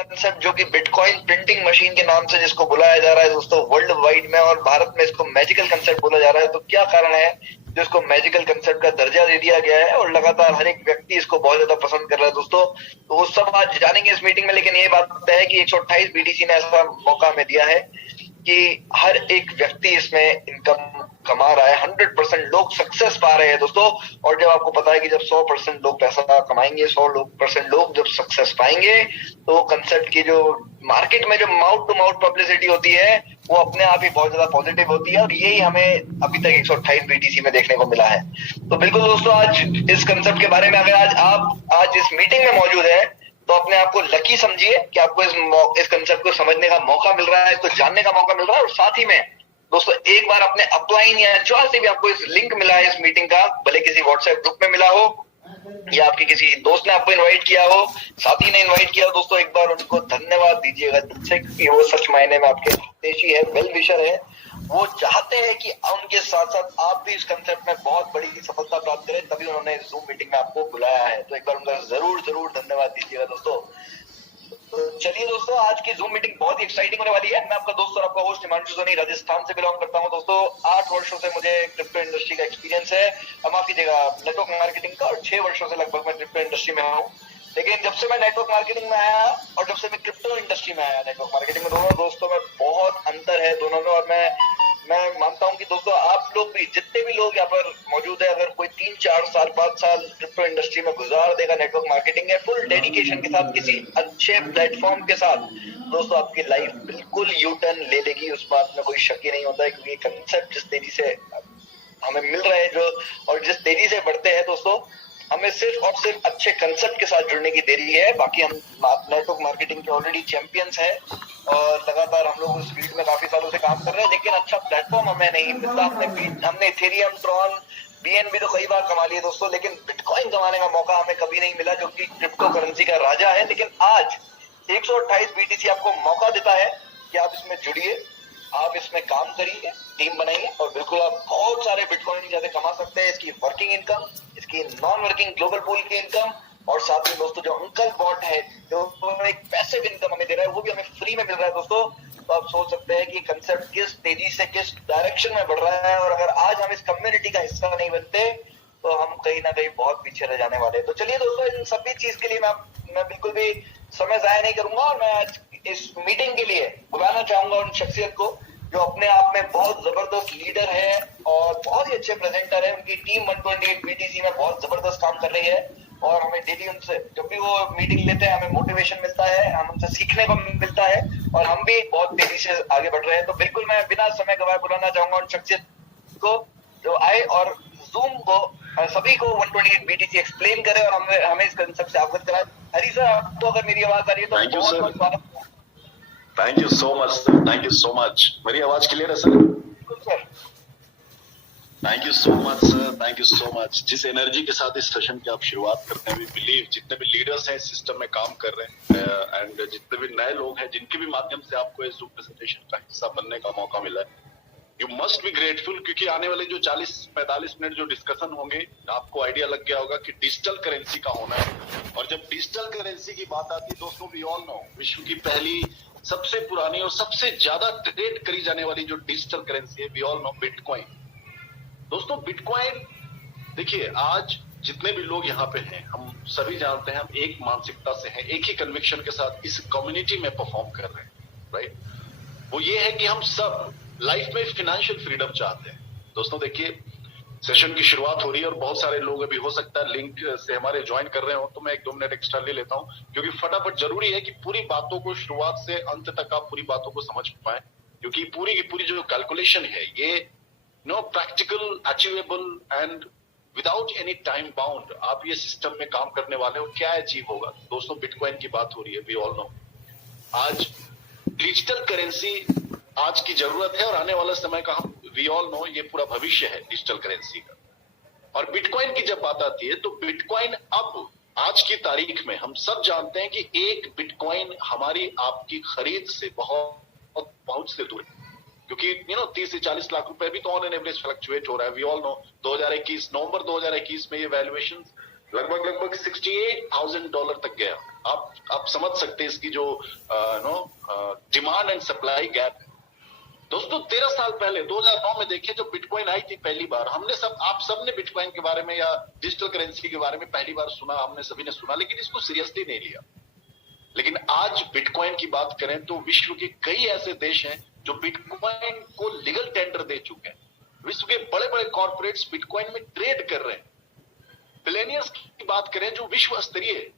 Concept जो कि bitcoin printing machine के नाम से जिसको बुलाया जा रहा है दोस्तों वर्ल्ड वाइड में, और भारत में इसको मैजिकल कंसेप्ट बोला जा रहा है। तो क्या कारण है जो इसको मैजिकल कंसेप्ट का दर्जा दे दिया गया है और लगातार हर एक व्यक्ति इसको बहुत ज्यादा पसंद कर रहा है दोस्तों, तो वो सब आज जानेंगे इस मीटिंग में। लेकिन ये बात तय है कि 128 बीटीसी ने ऐसा मौका हमें दिया है कि हर एक व्यक्ति इसमें इनकम कमा रहा है, 100% लोग सक्सेस पा रहे हैं दोस्तों। और जब आपको पता है कि जब 100% लोग पैसा कमाएंगे, 100% लोग जब सक्सेस पाएंगे, तो कंसेप्ट की जो मार्केट में जो माउथ टू माउथ पब्लिसिटी होती है वो अपने आप ही बहुत ज्यादा पॉजिटिव होती है, और यही हमें अभी तक 128 बीटीसी में देखने को मिला है। तो बिल्कुल दोस्तों, आज इस कंसेप्ट के बारे में अगर आज इस मीटिंग में मौजूद है तो अपने आप को लकी समझिए कि आपको इस कंसेप्ट को समझने का मौका मिल रहा है, इसको जानने का मौका मिल रहा है। और साथ ही में दोस्तों एक बार अपने अपलाइन या एचआर से भी आपको इस लिंक मिला है इस मीटिंग का, भले किसी व्हाट्सएप ग्रुप में मिला हो या आपके किसी दोस्त ने आपको इनवाइट किया हो, साथी ने इनवाइट किया हो, दोस्तों एक बार उनको धन्यवाद दीजिएगा दिल से कि वो सच मायने में आपके हितैषी है, वेल विशर है। वो चाहते हैं कि उनके साथ साथ आप भी इस कंसेप्ट में बहुत बड़ी सफलता प्राप्त करें, तभी उन्होंने जूम मीटिंग में आपको बुलाया है। तो एक बार उनका जरूर धन्यवाद दीजिएगा दोस्तों। तो चलिए दोस्तों, आज की जूम मीटिंग बहुत ही एक्साइटिंग होने वाली है। मैं आपका दोस्त और आपका होस्ट हिमांशु सोनी राजस्थान से बिलोंग करता हूं दोस्तों। 8 वर्षों से मुझे क्रिप्टो इंडस्ट्री का एक्सपीरियंस है, माफ कीजिएगा नेटवर्क मार्केटिंग का, और 6 वर्षों से लगभग मैं क्रिप्टो इंडस्ट्री में हूँ। लेकिन जब से मैं नेटवर्क मार्केटिंग में आया और जब से मैं क्रिप्टो इंडस्ट्री में आया, नेटवर्क मार्केटिंग में, दोनों दोस्तों में बहुत अंतर है दोनों में। और मैं मानता हूं कि दोस्तों आप लोग भी, जितने भी लोग यहाँ पर मौजूद है, अगर कोई 3, 4 साल 5 साल क्रिप्टो इंडस्ट्री में गुजार देगा नेटवर्क मार्केटिंग में फुल डेडिकेशन के साथ, किसी अच्छे प्लेटफॉर्म के साथ, दोस्तों आपकी लाइफ बिल्कुल यू टर्न ले लेगी, उस बात में कोई शक ही नहीं होता है। क्योंकि कंसेप्ट जिस तेजी से हमें मिल रहे हैं जो, और जिस तेजी से बढ़ते हैं दोस्तों, हमें सिर्फ और सिर्फ अच्छे कंसेप्ट के साथ जुड़ने की देरी है। बाकी हम नेटवर्क मार्केटिंग के ऑलरेडी चैंपियंस हैं और लगातार हम लोग उस फील्ड में काफी सालों से काम कर रहे हैं, लेकिन अच्छा प्लेटफॉर्म हमें नहीं मिलता। हमने इथेरियम, ट्रॉन, बीएनबी तो कई बार कमा लिए दोस्तों, लेकिन बिटकॉइन कमाने का मौका हमें कभी नहीं मिला, जो कि क्रिप्टो करेंसी का राजा है। लेकिन आज 128 बीटीसी आपको मौका देता है कि आप इसमें जुड़िए, आप इसमें काम करिए, टीम बनाइए, और बिल्कुल आप बहुत सारे बिटकॉइन जैसे कमा सकते हैं। इसकी वर्किंग इनकम, इसकी नॉन वर्किंग ग्लोबल पूल की इनकम, और साथ में दोस्तों जो अंकल बॉट है जो एक पैसिव इनकम हमें दे रहा है, वो भी हमें फ्री में मिल रहा है दोस्तों। तो आप सोच सकते हैं कि कंसेप्ट किस तेजी से किस डायरेक्शन में बढ़ रहा है, और अगर आज हम इस कम्युनिटी का हिस्सा नहीं बनते तो हम कहीं ना कहीं बहुत पीछे रह जाने वाले हैं। तो चलिए दोस्तों, इन सभी चीज के लिए मैं बिल्कुल भी समय जाया नहीं करूंगा, और मैं आज इस मीटिंग के लिए बुलाना चाहूंगा उन शख्सियत को जो अपने आप में बहुत जबरदस्त लीडर है और बहुत ही अच्छे प्रेजेंटर है। उनकी टीम 128 बीटीसी में बहुत जबरदस्त काम कर रही है, और हमें डेली उनसे, जब भी वो मीटिंग लेते हैं, हमें मोटिवेशन मिलता है, हम उनसे सीखने को मिलता है, और हम भी बहुत तेजी से आगे बढ़ रहे हैं। तो बिल्कुल मैं बिना समय गवाए बुलाना चाहूंगा उन शख्सियत को जो आए और जूम को सभी को 128 बीटीसी एक्सप्लेन करे और हमें इस कंसेप्ट से अवगत कराए। हरी सर, आपको अगर मेरी आवाज आ रही है तो बहुत बहुत स्वागत। Thank you so much sir, thank you so much. मेरी आवाज क्लियर है सर? बिल्कुल sir. Thank you so much sir, thank you so much. जिस एनर्जी के साथ इस सेशन की आप शुरुआत करते हैं, वी बिलीव जितने भी लीडर्स हैं इस सिस्टम में काम कर रहे हैं, एंड जितने भी नए लोग हैं जिनके भी माध्यम से आपको इस जूम प्रेजेंटेशन का हिस्सा बनने का मौका मिला है, यू मस्ट बी ग्रेटफुल। क्योंकि आने वाले जो 40-45 मिनट जो डिस्कशन होंगे, आपको आइडिया लग गया होगा कि डिजिटल करेंसी का होना है। और जब डिजिटल करेंसी की बात आती है दोस्तों, वी ऑल नो विश्व की पहली, सबसे पुरानी और सबसे ज्यादा ट्रेड करी जाने वाली जो डिजिटल करेंसी है, वी ऑल नो बिटकॉइन। दोस्तों बिटकॉइन, देखिए आज जितने भी लोग यहाँ पे हैं, हम सभी जानते हैं, हम एक मानसिकता से हैं, एक ही कन्विक्शन के साथ इस कम्युनिटी में परफॉर्म कर रहे हैं, राइट? वो ये है कि हम सब लाइफ में फाइनेंशियल फ्रीडम चाहते हैं। दोस्तों देखिए, सेशन की शुरुआत हो रही है और बहुत सारे लोग अभी हो सकता है लिंक से हमारे ज्वाइन कर रहे हो, तो मैं 1-2 मिनट एक्स्ट्रा ले लेता हूं, क्योंकि फटाफट जरूरी है कि पूरी बातों को शुरुआत से अंत तक आप पूरी बातों को समझ पाए, क्योंकि पूरी की पूरी जो कैलकुलेशन है ये practical, achievable and without any time bound आप ये सिस्टम में काम करने वाले हो, क्या अचीव होगा। दोस्तों बिटकॉइन की बात हो रही है, वी ऑल नो आज डिजिटल करेंसी आज की जरूरत है, और आने वाला समय का हम वी ऑल नो ये पूरा भविष्य है डिजिटल करेंसी का। और बिटकॉइन की जब बात आती है तो बिटकॉइन अब आज की तारीख में हम सब जानते हैं कि एक बिटकॉइन हमारी आपकी खरीद से बहुत पहुंच से दूर है, क्योंकि 30 से 40 लाख रुपए भी तो ऑन एन एवरेज फ्लक्चुएट हो रहा है। वी ऑल नो 2021 नवंबर 2021 में ये वैल्यूएशन लगभग $68,000 तक गया। आप समझ सकते हैं इसकी जो डिमांड एंड सप्लाई गैप है। दोस्तों 13 साल पहले 2009 में देखिए जब बिटकॉइन आई थी पहली बार, आप सबने बिटकॉइन के बारे में या डिजिटल करेंसी के बारे में पहली बार सुना, हमने सभी ने सुना, लेकिन इसको सीरियसली नहीं लिया। लेकिन आज बिटकॉइन की बात करें तो विश्व के कई ऐसे देश हैं जो बिटकॉइन को लीगल टेंडर दे चुके हैं। विश्व के बड़े बड़े कॉर्पोरेट्स बिटकॉइन में ट्रेड कर रहे हैं। बिलियनियर्स की बात करें जो विश्व स्तरीय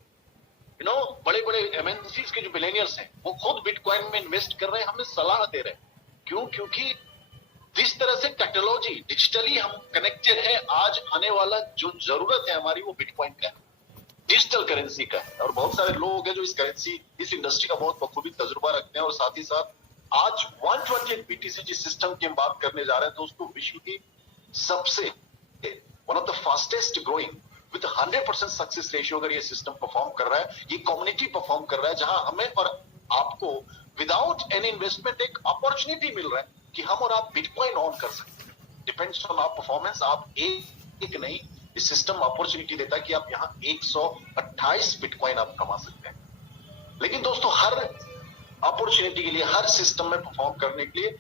बड़े बड़े एमएनसीज के जो बिलियनियर्स हैं वो खुद बिटकॉइन में इन्वेस्ट कर रहे हैं, हमें सलाह दे रहे हैं। क्यों? क्योंकि जिस तरह से टेक्नोलॉजी डिजिटली हम कनेक्टेड है, आज आने वाला जो जरूरत है हमारी वो बिटकॉइन का है, डिजिटल करेंसी का है। और बहुत सारे लोग हैं जो इस इंडस्ट्री का बहुत बखूबी तजुर्बा रखते हैं। और साथ ही साथ आज 128 BTC जिस सिस्टम की हम बात करने जा रहे हैं दोस्तों, विश्व की सबसे one of the fastest growing with 100% success ratio अगर ये सिस्टम परफॉर्म कर रहा है, ये कम्युनिटी परफॉर्म कर रहा है, जहां हमें और आपको विदाउट एनी इन्वेस्टमेंट एक अपॉर्चुनिटी मिल रहा है कि हम और आप बिटकॉइन ऑन कर सकते हैं। Depends on our performance. आप एक नहीं, इस सिस्टम अपॉर्चुनिटी देता है कि आप यहाँ 128 बिटकॉइन आप कमा सकते हैं। लेकिन दोस्तों हर अपॉर्चुनिटी के लिए, हर सिस्टम में परफॉर्म करने के लिए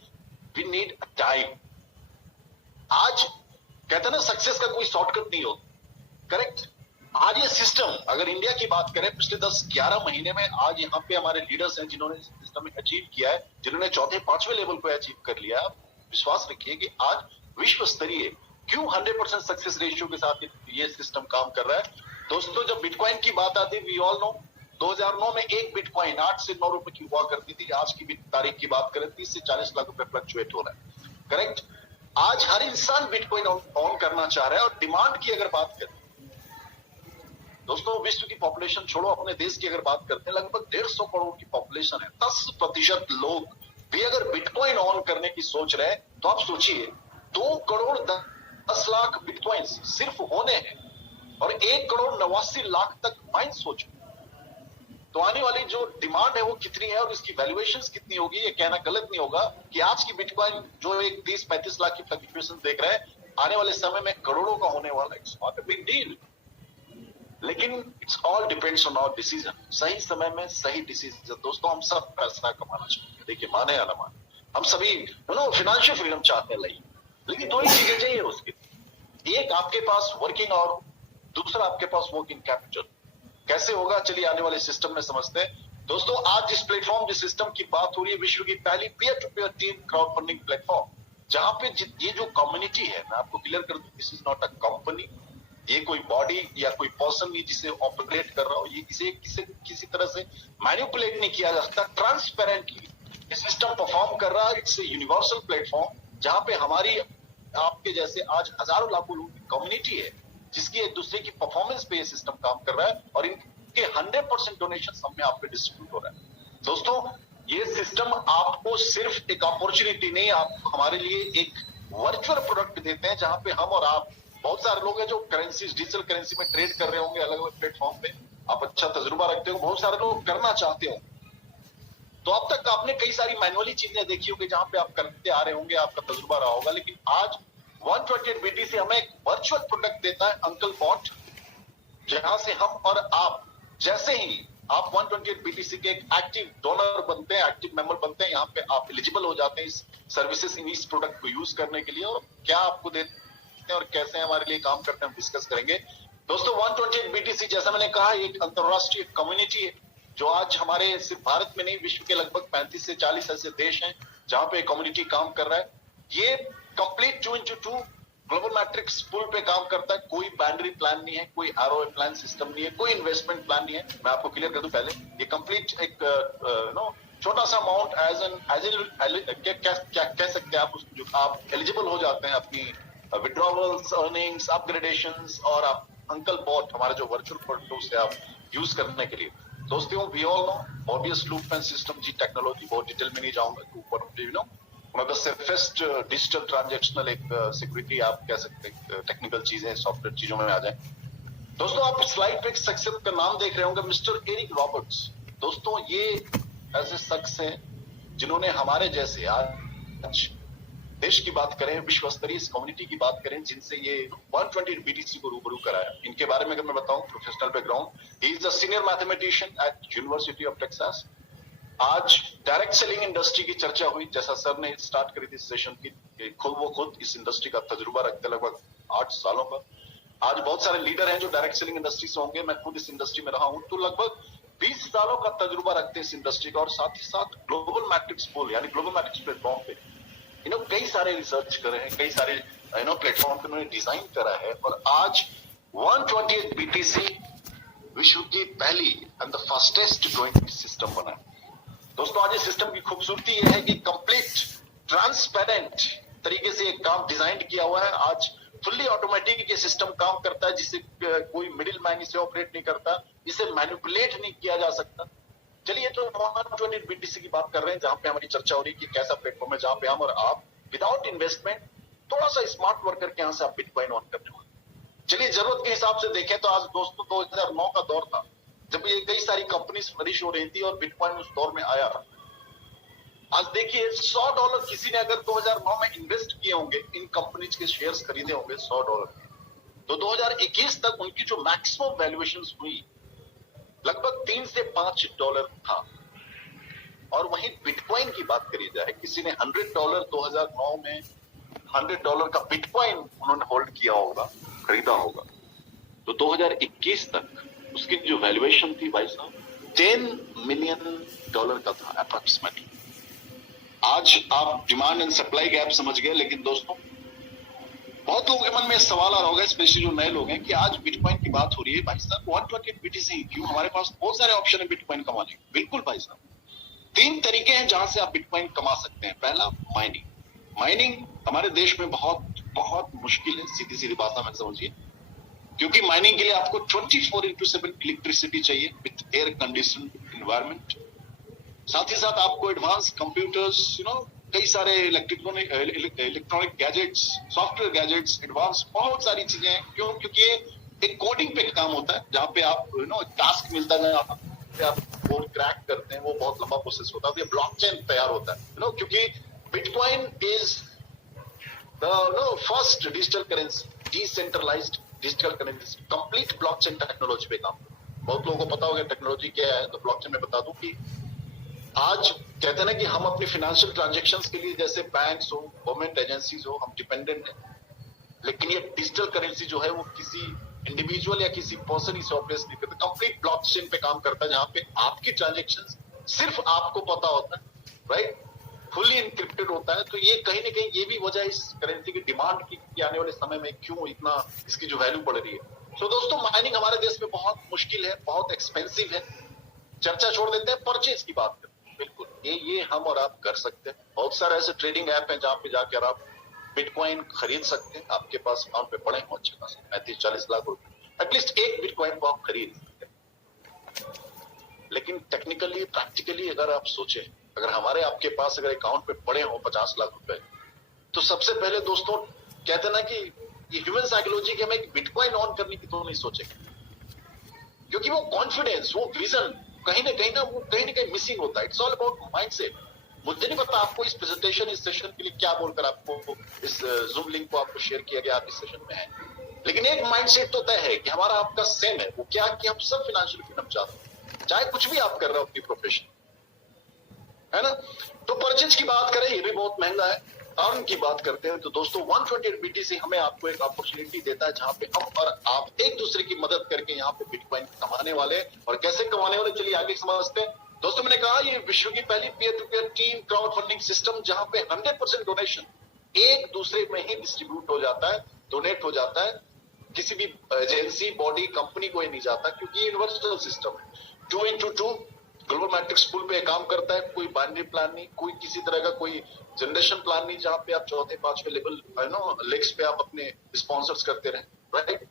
वी नीड टाइम। आज कहते हैं ना सक्सेस का कोई शॉर्टकट नहीं होता, करेक्ट? आज ये सिस्टम अगर इंडिया की बात करें पिछले 10-11 महीने में, आज यहाँ पे हमारे लीडर्स हैं जिन्होंने इस सिस्टम में अचीव किया है, जिन्होंने 4थे-5वें लेवल को अचीव कर लिया है। विश्वास रखिए कि आज विश्व स्तरीय क्यों 100% सक्सेस रेशियो के साथ ये सिस्टम काम कर रहा है। दोस्तों जब बिटकॉइन की बात आती है, वी ऑल नो 2009 में एक बिटकॉइन 8 से 9 रुपए की हुआ करती थी। आज की तारीख की बात करें 30 से 40 लाख रुपए फ्लक्चुएट हो रहा है, करेक्ट? आज हर इंसान बिटकॉइन ऑन करना चाह रहा है। और डिमांड की अगर बात करें दोस्तों, विश्व की पॉपुलेशन छोड़ो, अपने देश की अगर बात करते हैं लगभग 150 करोड़ की पॉपुलेशन है। 10% लोग भी अगर बिटकॉइन ऑन करने की सोच रहे हैं तो आप सोचिए 2 करोड़ 10 लाख बिटकॉइन सिर्फ होने हैं और 1 करोड़ 89 लाख तक माइंस हो चुके। तो आने वाली जो डिमांड है वो कितनी है और इसकी वैल्यूएशंस कितनी होगी, ये कहना गलत नहीं होगा कि आज की बिटकॉइन जो एक 30-35 लाख की फ्लक्चुएशन देख रहा है, आने वाले समय में करोड़ों का होने वाला है। It's not a big deal, लेकिन it's all depends on our decision. सही समय में सही डिसीजन। दोस्तों हम सब पैसा कमाना चाहते हैं, देखिए माने या ना माने, हम सभी फाइनेंशियल फ्रीडम चाहते हैं, लेकिन 2 ही चीजें चाहिए उसकी। एक आपके पास वर्किंग और दूसरा आपके पास वर्किंग कैपिटल। कैसे होगा चलिए आने वाले सिस्टम में समझते हैं। दोस्तों आज जिस प्लेटफॉर्म, जिस सिस्टम की बात हो रही है, विश्व की पहली peer to peer team crowdfunding platform, जहां पे ये जो कम्युनिटी है, मैं आपको क्लियर कर दूं, this is not a company, ये कोई बॉडी या कोई पर्सन नहीं जिसे ऑपरेट कर रहा हो, ये इसे किसी तरह से मैनिपुलेट नहीं किया जा सकता। ट्रांसपेरेंटली ये सिस्टम परफॉर्म कर रहा है। इट्स ए यूनिवर्सल प्लेटफॉर्म जहां पे हमारी आपके जैसे आज हजारों लाखों लोगों की कम्युनिटी है जिसकी एक दूसरे की परफॉर्मेंस पे ये सिस्टम काम कर रहा है और इनके 100% डोनेशन सब में आप पे डिस्ट्रीब्यूट हो रहा है। दोस्तों ये सिस्टम आपको सिर्फ एक अपॉर्चुनिटी नहीं, आप हमारे लिए एक वर्चुअल प्रोडक्ट देते हैं जहां पे हम और आप, बहुत सारे लोग हैं जो करेंसीज, डिजिटल करेंसी में ट्रेड कर रहे होंगे अलग अलग प्लेटफॉर्म पे, आप अच्छा तजुर्बा रखते हो, बहुत सारे लोग करना चाहते हो। तो अब तक आपने कई सारी मैनुअली चीजें देखी होंगी जहां पे आप करते आ रहे होंगे, आपका तजुर्बा रहा होगा, लेकिन आज 128 BTC हमें एक वर्चुअल प्रोडक्ट देता है, अंकल बॉट, जहां से हम और आप जैसे ही आप 128 BTC के एक एक्टिव डोनर बनते हैं, एक्टिव मेंबर बनते हैं, यहाँ पे आप एलिजिबल हो जाते हैं इस सर्विसेज, इस प्रोडक्ट को यूज करने के लिए। और क्या आपको देते हैं और कैसे हमारे लिए काम करते हैं हम डिस्कस करेंगे। दोस्तों 128 BTC जैसा मैंने कहा एक अंतरराष्ट्रीय कम्युनिटी है जो आज हमारे सिर्फ भारत में नहीं, विश्व के लगभग 35 से 40 ऐसे देश हैं जहां पे कम्युनिटी काम कर रहा है। ये कंप्लीट 2x2 ग्लोबल मैट्रिक्स पुल पे काम करता है। कोई बाउंड्री प्लान नहीं है, कोई आरओए प्लान सिस्टम नहीं है, कोई इन्वेस्टमेंट प्लान नहीं है। मैं आपको क्लियर कर दूं पहले, ये कंप्लीट एक छोटा सा अमाउंट क्या कह सकते हैं आप, जो आप एलिजिबल हो जाते हैं अपनी विड्रॉवल्स, अर्निंग्स, अपग्रेडेशंस और आप अंकल बॉट हमारे जो वर्चुअल प्रोडक्ट है आप यूज करने के लिए। दोस्तों we all know Morbius loop and system जी टेक्नोलॉजी, बहुत डिटेल में नहीं जाऊंगा, one of the safest digital transactional एक सिक्योरिटी आप कह सकते हैं, टेक्निकल चीजें सॉफ्टवेयर चीजों में आ जाए। दोस्तों आप स्लाइड पे एक सक्सेस का नाम देख रहे होंगे, मिस्टर एरिक रॉबर्ट्स। दोस्तों ये ऐसे शख्स हैं जिन्होंने हमारे जैसे आज देश की बात करें, विश्व स्तरीय इस कम्युनिटी की बात करें जिनसे ये 120 बीटीसी को रूबरू कराया, इनके बारे में अगर मैं बताऊं, professional background, he is a senior mathematician at University of Texas. आज डायरेक्ट सेलिंग इंडस्ट्री की चर्चा हुई, जैसा सर ने स्टार्ट करी थी इस सेशन की, खुद इस इंडस्ट्री का तजुर्बा रखते लगभग 8 सालों का। आज बहुत सारे लीडर हैं जो डायरेक्ट सेलिंग इंडस्ट्री से होंगे, मैं खुद इस इंडस्ट्री में रहा हूं, तो लगभग 20 सालों का तजुर्बा रखते हैं इस इंडस्ट्री का। और साथ ही साथ ग्लोबल मैट्रिक्स पोल यानी ग्लोबल मैट्रिक्स प्लेटफॉर्म पे कई सारे रिसर्च करे हैं, कई सारे प्लेटफॉर्म पे उन्होंने डिजाइन करा है। और आज 128 बीटीसी विश्व की पहली and the fastest growing system बना है। दोस्तों, आज इस सिस्टम की खूबसूरती यह है कि कंप्लीट ट्रांसपेरेंट तरीके से एक काम डिजाइन किया हुआ है। आज फुल्ली ऑटोमेटिक ये सिस्टम काम करता है, जिसे कोई मिडिल मैन इसे ऑपरेट नहीं करता, इसे मैनिपुलेट नहीं किया जा सकता। चलिए, तो 120 बीटीसी की बात कर रहे हैं, जहां पे हमारी चर्चा हो रही है कि कैसा प्लेटफॉर्म है जहां पे हम और आप विदाउट इन्वेस्टमेंट थोड़ा सा स्मार्ट वर्क करके यहां से आप बिटकॉइन ऑन करने वाले। चलिए, जरूरत के हिसाब से देखें तो आज दोस्तों 2009 का दौर था जब ये कई सारी कंपनीज फ्लरिश हो रही थी और बिटकॉइन उस दौर में आया। आज देखिए, $100 किसी ने अगर 2009 में इन्वेस्ट किए होंगे, इन कंपनीज के शेयर्स खरीदे होंगे $100, तो 2021 तक उनकी जो मैक्सिमम वैल्यूएशन हुई लगभग $3 से $5 था। और वहीं बिटकॉइन की बात करी जाए, किसी ने $100 2009 में $100 का बिटकॉइन उन्होंने होल्ड किया होगा, खरीदा होगा, तो 2021 तक उसकी जो वैल्यूएशन थी भाई साहब $10 मिलियन का था अप्रोक्सीमेटली। आज आप डिमांड एंड सप्लाई गैप समझ गए, लेकिन दोस्तों बहुत लोगों के मन में सवाल आ रहा होगा, स्पेशली जो नए लोग हैं, कि आज बिटकॉइन की बात हो रही है, भाई साहब 128 बीटीसी क्यों? हमारे पास बहुत सारे ऑप्शन है बिटकॉइन कमाने के। बिल्कुल भाई साहब, 3 तरीके हैं जहां से आप बिटकॉइन कमा सकते हैं। पहला, माइनिंग हमारे देश में बहुत बहुत मुश्किल है, सीधी सीधी भाषा में समझिए, क्योंकि माइनिंग के लिए आपको 24/7 इलेक्ट्रिसिटी चाहिए विथ एयर कंडीशन इन्वायरमेंट। साथ ही साथ आपको एडवांस कंप्यूटर्स, कई सारे electronic gadgets, software gadgets, advance बहुत सारी चीजें हैं। क्यों? क्योंकि ये एक कोडिंग पे काम होता है, जहां पे आप टास्क मिलता है, आप कोड क्रैक करते हैं, वो बहुत लंबा प्रोसेस होता है, तो ये ब्लॉकचेन तैयार होता है। क्योंकि bitcoin is the first digital currency, decentralised digital currency, complete blockchain technology पे काम। बहुत लोगों को पता होगा टेक्नोलॉजी क्या है, तो ब्लॉकचेन में बता दूं कि आज कहते हैं ना कि हम अपनी फाइनेंशियल ट्रांजैक्शंस के लिए जैसे बैंक्स हो, गवर्नमेंट एजेंसीज हो, हम डिपेंडेंट हैं, लेकिन ये डिजिटल करेंसी जो है वो किसी इंडिविजुअल या किसी पर्सन ही से ऑपरेट नहीं करता, कंप्लीट ब्लॉकचेन पे काम करता है, जहां पे आपकी ट्रांजैक्शंस सिर्फ आपको पता होता है, राइट, फुल्ली इनक्रिप्टेड होता है। तो ये कहीं ना कहीं ये भी वजह इस करेंसी की डिमांड की आने वाले समय में क्यों इतना इसकी जो वैल्यू बढ़ रही है। तो दोस्तों, माइनिंग हमारे देश में बहुत मुश्किल है, बहुत एक्सपेंसिव है। चर्चा छोड़ देते हैं, परचेज की बात करते हैं। बिल्कुल, ये हम और आप कर सकते हैं। बहुत सारे ऐसे ट्रेडिंग ऐप हैं जहां पे जाकर आप बिटकॉइन खरीद सकते हैं। आपके पास अकाउंट पे पड़े हो अच्छे खासे 35-40 लाख रुपए, एटलीस्ट एक बिटकॉइन को आप खरीद सकते हैं। लेकिन टेक्निकली, प्रैक्टिकली अगर आप सोचें, अगर हमारे आपके पास अगर अकाउंट पे पड़े हो 50 लाख रुपए, तो सबसे पहले दोस्तों कहते हैं ना कि ये ह्यूमन साइकोलॉजी के, हम एक बिटकॉइन ऑन करने की तो नहीं सोचेंगे, क्योंकि वो कॉन्फिडेंस, वो विजन कहीं ना कहीं मिसिंग होता है। It's all about mindset. मुझे नहीं पता आपको इस प्रेजेंटेशन, इस सेशन के लिए क्या बोलकर आपको इस जूम लिंक को आपको शेयर किया गया, आप इस सेशन में हैं, लेकिन एक माइंडसेट तो तय है कि हमारा आपका सेम है। वो क्या कि हम सब फाइनेंशियल फ्रीडम चाहते हैं, चाहे कुछ भी आप कर रहे हो अपनी प्रोफेशन, है ना। तो परचेज की बात करें, ये भी बहुत महंगा है। अर्न की बात करते हैं तो दोस्तों 128 बीटीसी हमें आपको एक अपॉर्चुनिटी देता है, जहां पे हम और आप एक दूसरे की मदद करके यहाँ पे बिटकॉइन कमाने वाले। और कैसे कमाने वाले, चलिए आगे समझते हैं। दोस्तों, मैंने कहा ये विश्व की पहली peer to peer team crowdfunding system, जहां पे 100% डोनेशन एक दूसरे में ही डिस्ट्रीब्यूट हो जाता है, डोनेट हो जाता है। किसी भी एजेंसी, बॉडी, कंपनी को ही नहीं जाता, क्योंकि यूनिवर्सल सिस्टम है। 2x2 ग्लोबल मैट्रिक्स पूल पे काम करता है। कोई बाइनरी प्लान नहीं, कोई किसी तरह का कोई जनरेशन प्लान नहीं, जहां पे आप चौथे 5वें लेवल लेग्स पे आप अपने स्पॉन्सर्स करते रहे, राइट।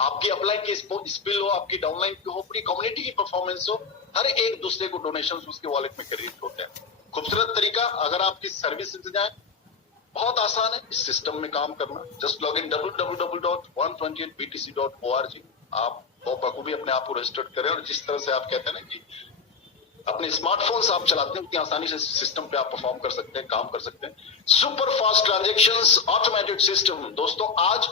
आपकी अपलाइन की स्पिल हो, आपकी डाउनलाइन की हो, पूरी कम्युनिटी की परफॉर्मेंस हो, हर एक दूसरे को डोनेशन उसके वॉलेट में क्रेडिट होते हैं। खूबसूरत तरीका, अगर आपकी सर्विस जाए, बहुत आसान है इस सिस्टम में काम करना। Just log in www.128btc.org। आप बखूबी अपने आप को रजिस्टर्ड करें, और जिस तरह से आप कहते हैं ना कि अपने स्मार्टफोन्स आप चलाते हैं उतनी आसानी से सिस्टम पे आप परफॉर्म कर सकते हैं, काम कर सकते हैं। Super fast transactions, automated system. दोस्तों आज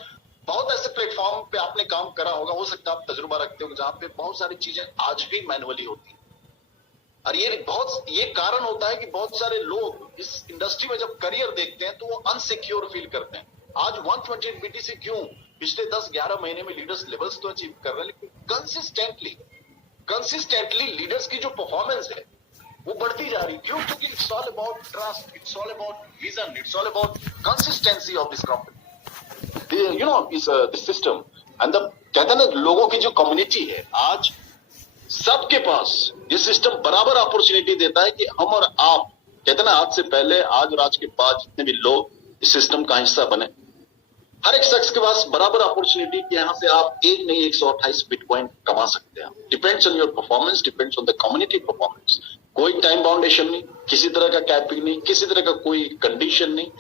बहुत ऐसे प्लेटफॉर्म पे आपने काम करा होगा, हो सकता है आप तजुर्बा रखते हो, जहां पे बहुत सारी चीजें आज भी मैनुअली होती हैं। और ये कारण होता है कि बहुत सारे लोग इस इंडस्ट्री में जब करियर देखते हैं तो वो अनसिक्योर फील करते हैं। आज 128 बीटीसी क्यों? पिछले 10-11 महीने में लीडर्स लेवल्स तो अचीव कर रहे हैं, लेकिन कंसिस्टेंटली लीडर्स की जो परफॉर्मेंस है वो बढ़ती जा रही। क्यों? क्योंकि it's all about trust, it's all about vision, it's all about consistency of this company, you know, this system and the, कहते हैं ना, लोगों की जो कम्युनिटी है, आज सबके पास ये सिस्टम बराबर अपॉर्चुनिटी देता है कि हम और आप, कहते हैं ना, आज से पहले, आज और आज के बाद जितने भी लोग इस सिस्टम का हिस्सा बने, हर एक शख्स के पास बराबर अपॉर्चुनिटी कि यहां से आप एक नहीं 128 बिटकॉइन कमा सकते हैं। Depends on your performance, depends on the community performance. कोई टाइम बाउंडेशन नहीं, किसी तरह का कैपिंग नहीं, किसी तरह का कोई कंडीशन नहीं।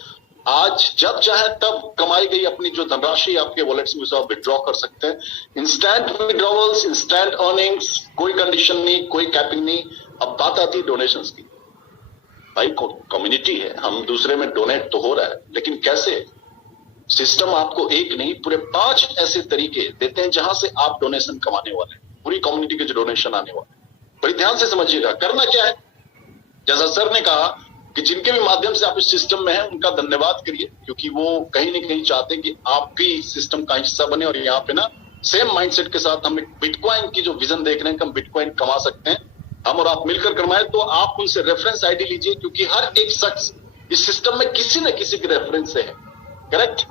आज जब चाहे तब कमाई गई अपनी जो धनराशि आपके वॉलेट्स में आप विड्रॉ कर सकते हैं। इंस्टेंट विड्रॉवल्स, इंस्टेंट अर्निंग्स, कोई कंडीशन नहीं, कोई कैपिंग नहीं। अब बात आती है डोनेशंस की। भाई कम्युनिटी है, हम दूसरे में डोनेट तो हो रहा है, लेकिन कैसे? सिस्टम आपको एक नहीं पूरे 5 ऐसे तरीके देते हैं जहां से आप डोनेशन कमाने वाले हैं, पूरी कम्युनिटी के जो डोनेशन आने वाले हैं। बड़ी ध्यान से समझिएगा। करना क्या है, जैसा सर ने कहा कि जिनके भी माध्यम से आप इस सिस्टम में हैं उनका धन्यवाद करिए, क्योंकि वो कहीं ना कहीं चाहते हैं कि आप भी इस सिस्टम का हिस्सा बने। और यहाँ पे ना सेम माइंडसेट के साथ हम एक बिटकॉइन की जो विजन देख रहे हैं कि हम बिटकॉइन कमा सकते हैं, हम और आप मिलकर कमाए, तो आप उनसे रेफरेंस आईडी लीजिए, क्योंकि हर एक शख्स इस सिस्टम में किसी न किसी के रेफरेंस से है। करेक्ट?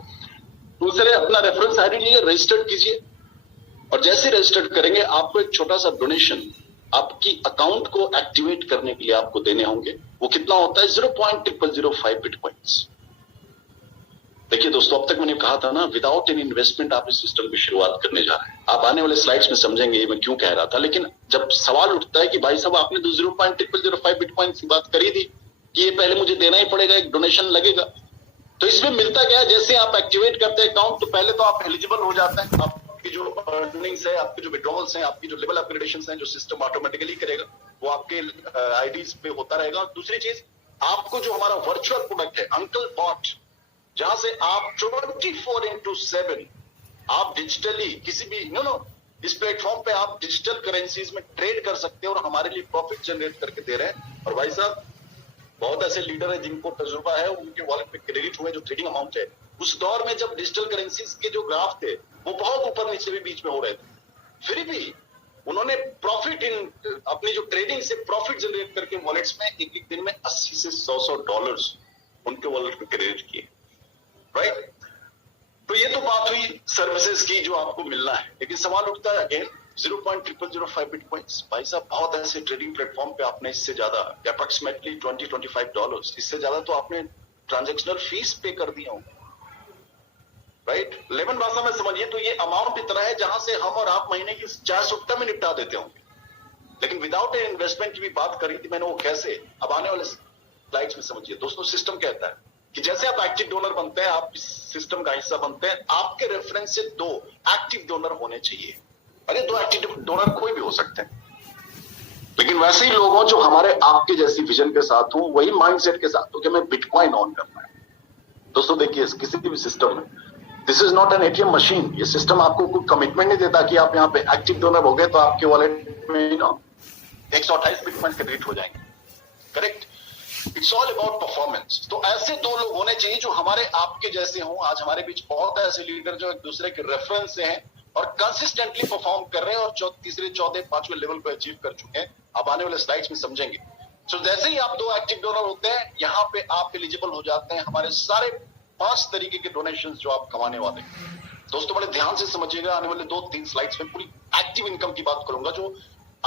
दूसरे अपना रेफरेंस आईडी लीजिए, रजिस्टर्ड कीजिए, और जैसे रजिस्टर्ड करेंगे आपको एक छोटा सा डोनेशन आपकी अकाउंट को एक्टिवेट करने के लिए आपको देने होंगे। वो कितना होता है? 0.0005 बिटकॉइंस। देखिए दोस्तों, अब तक मैंने कहा था ना, विदाउट एनी इन्वेस्टमेंट आप इस सिस्टम की शुरुआत करने जा रहे हैं। आप आने वाले स्लाइड्स में समझेंगे मैं क्यों कह रहा था। लेकिन जब सवाल उठता है कि भाई साहब आपने तो 0.0005 बिटकॉइन की बात करी थी कि ये पहले मुझे देना ही पड़ेगा, एक डोनेशन लगेगा, तो इसमें मिलता क्या है? जैसे आप एक्टिवेट करते हैं अकाउंट, तो पहले तो आप एलिजिबल हो जाते हैं। आपकी जो अर्निंग्स है, आपके जो विड्रॉवल्स हैं, आपकी जो लेवल अपग्रेडेशंस हैं, जो सिस्टम ऑटोमेटिकली करेगा, वो आपके आईडीज पे होता रहेगा। और दूसरी चीज, आपको जो हमारा वर्चुअल प्रोडक्ट है अंकल बॉट, जहां से आप 24/7 आप डिजिटली किसी भी इस प्लेटफॉर्म पे आप डिजिटल करेंसीज में ट्रेड कर सकते हैं और हमारे लिए प्रॉफिट जनरेट करके दे रहे हैं। और भाई साहब, बहुत ऐसे लीडर है जिनको तजुर्बा है, उनके वॉलेट में क्रेडिट हुए जो ट्रेडिंग अमाउंट है, उस दौर में जब डिजिटल करेंसीज के जो ग्राफ थे वो बहुत ऊपर नीचे भी बीच में हो रहे थे, फिर भी उन्होंने प्रॉफिट अपनी जो ट्रेडिंग से प्रॉफिट जनरेट करके वॉलेट्स में एक एक दिन में 80 से 100 डॉलर्स उनके वॉलेट में क्रेडिट किए। राइट? तो ये तो बात हुई सर्विसेज की जो आपको मिलना है। लेकिन सवाल उठता है अगेन, 0.0005 बिटकॉइंस। भाई साहब, बहुत ऐसे ट्रेडिंग प्लेटफॉर्म पे आपने इससे ज्यादा अप्रोक्सीमेटली $20-25, इससे ज्यादा तो आपने ट्रांजैक्शनल फीस पे कर दिया होगा। राइट? लेमन भाषा में समझिए तो ये अमाउंट इतना है जहां से हम और आप महीने की 4 सुट्टा में निपटा देते होंगे। लेकिन विदाउट एन इन्वेस्टमेंट की भी बात करी थी मैंने, वो कैसे? अब आने वाले स्लाइड्स में समझिए। दोस्तों, सिस्टम कहता है कि जैसे आप एक्टिव डोनर बनते हैं, आप इस सिस्टम का हिस्सा बनते हैं, आपके रेफरेंस से 2 एक्टिव डोनर होने चाहिए। अरे 2 एक्टिव डोनर कोई भी हो सकते हैं, लेकिन वैसे ही लोग हों जो हमारे आपके जैसी विजन के साथ हो, वही माइंडसेट के साथ हो कि मैं बिटकॉइन ऑन करना है। दोस्तों देखिए, किसी भी सिस्टम में this is not an ATM machine. ये सिस्टम आपको कोई कमिटमेंट नहीं देता कि आप यहाँ पे एक्टिव डोनर हो गए तो आपके वॉलेट में 128 बिटकॉइन क्रेडिट हो जाएंगे। Correct? It's all about performance. तो ऐसे 2 लोग होने चाहिए जो हमारे आपके जैसे हों। आज हमारे बीच बहुत ऐसे लीडर जो एक दूसरे के रेफरेंस से हैं और कंसिस्टेंटली परफॉर्म कर रहे हैं और तीसरे, चौथे, 5वें लेवल को अचीव कर चुके हैं। आप आने वाले स्लाइड्स में समझेंगे। तो जैसे ही आप 2 एक्टिव डोनर होते हैं, यहाँ पे आप एलिजिबल हो जाते हैं हमारे सारे 5 तरीके के डोनेशन जो आप कमाने वाले हैं। दोस्तों बड़े ध्यान से समझिएगा। आने वाले 2-3 स्लाइड्स में पूरी एक्टिव इनकम की बात करूंगा, जो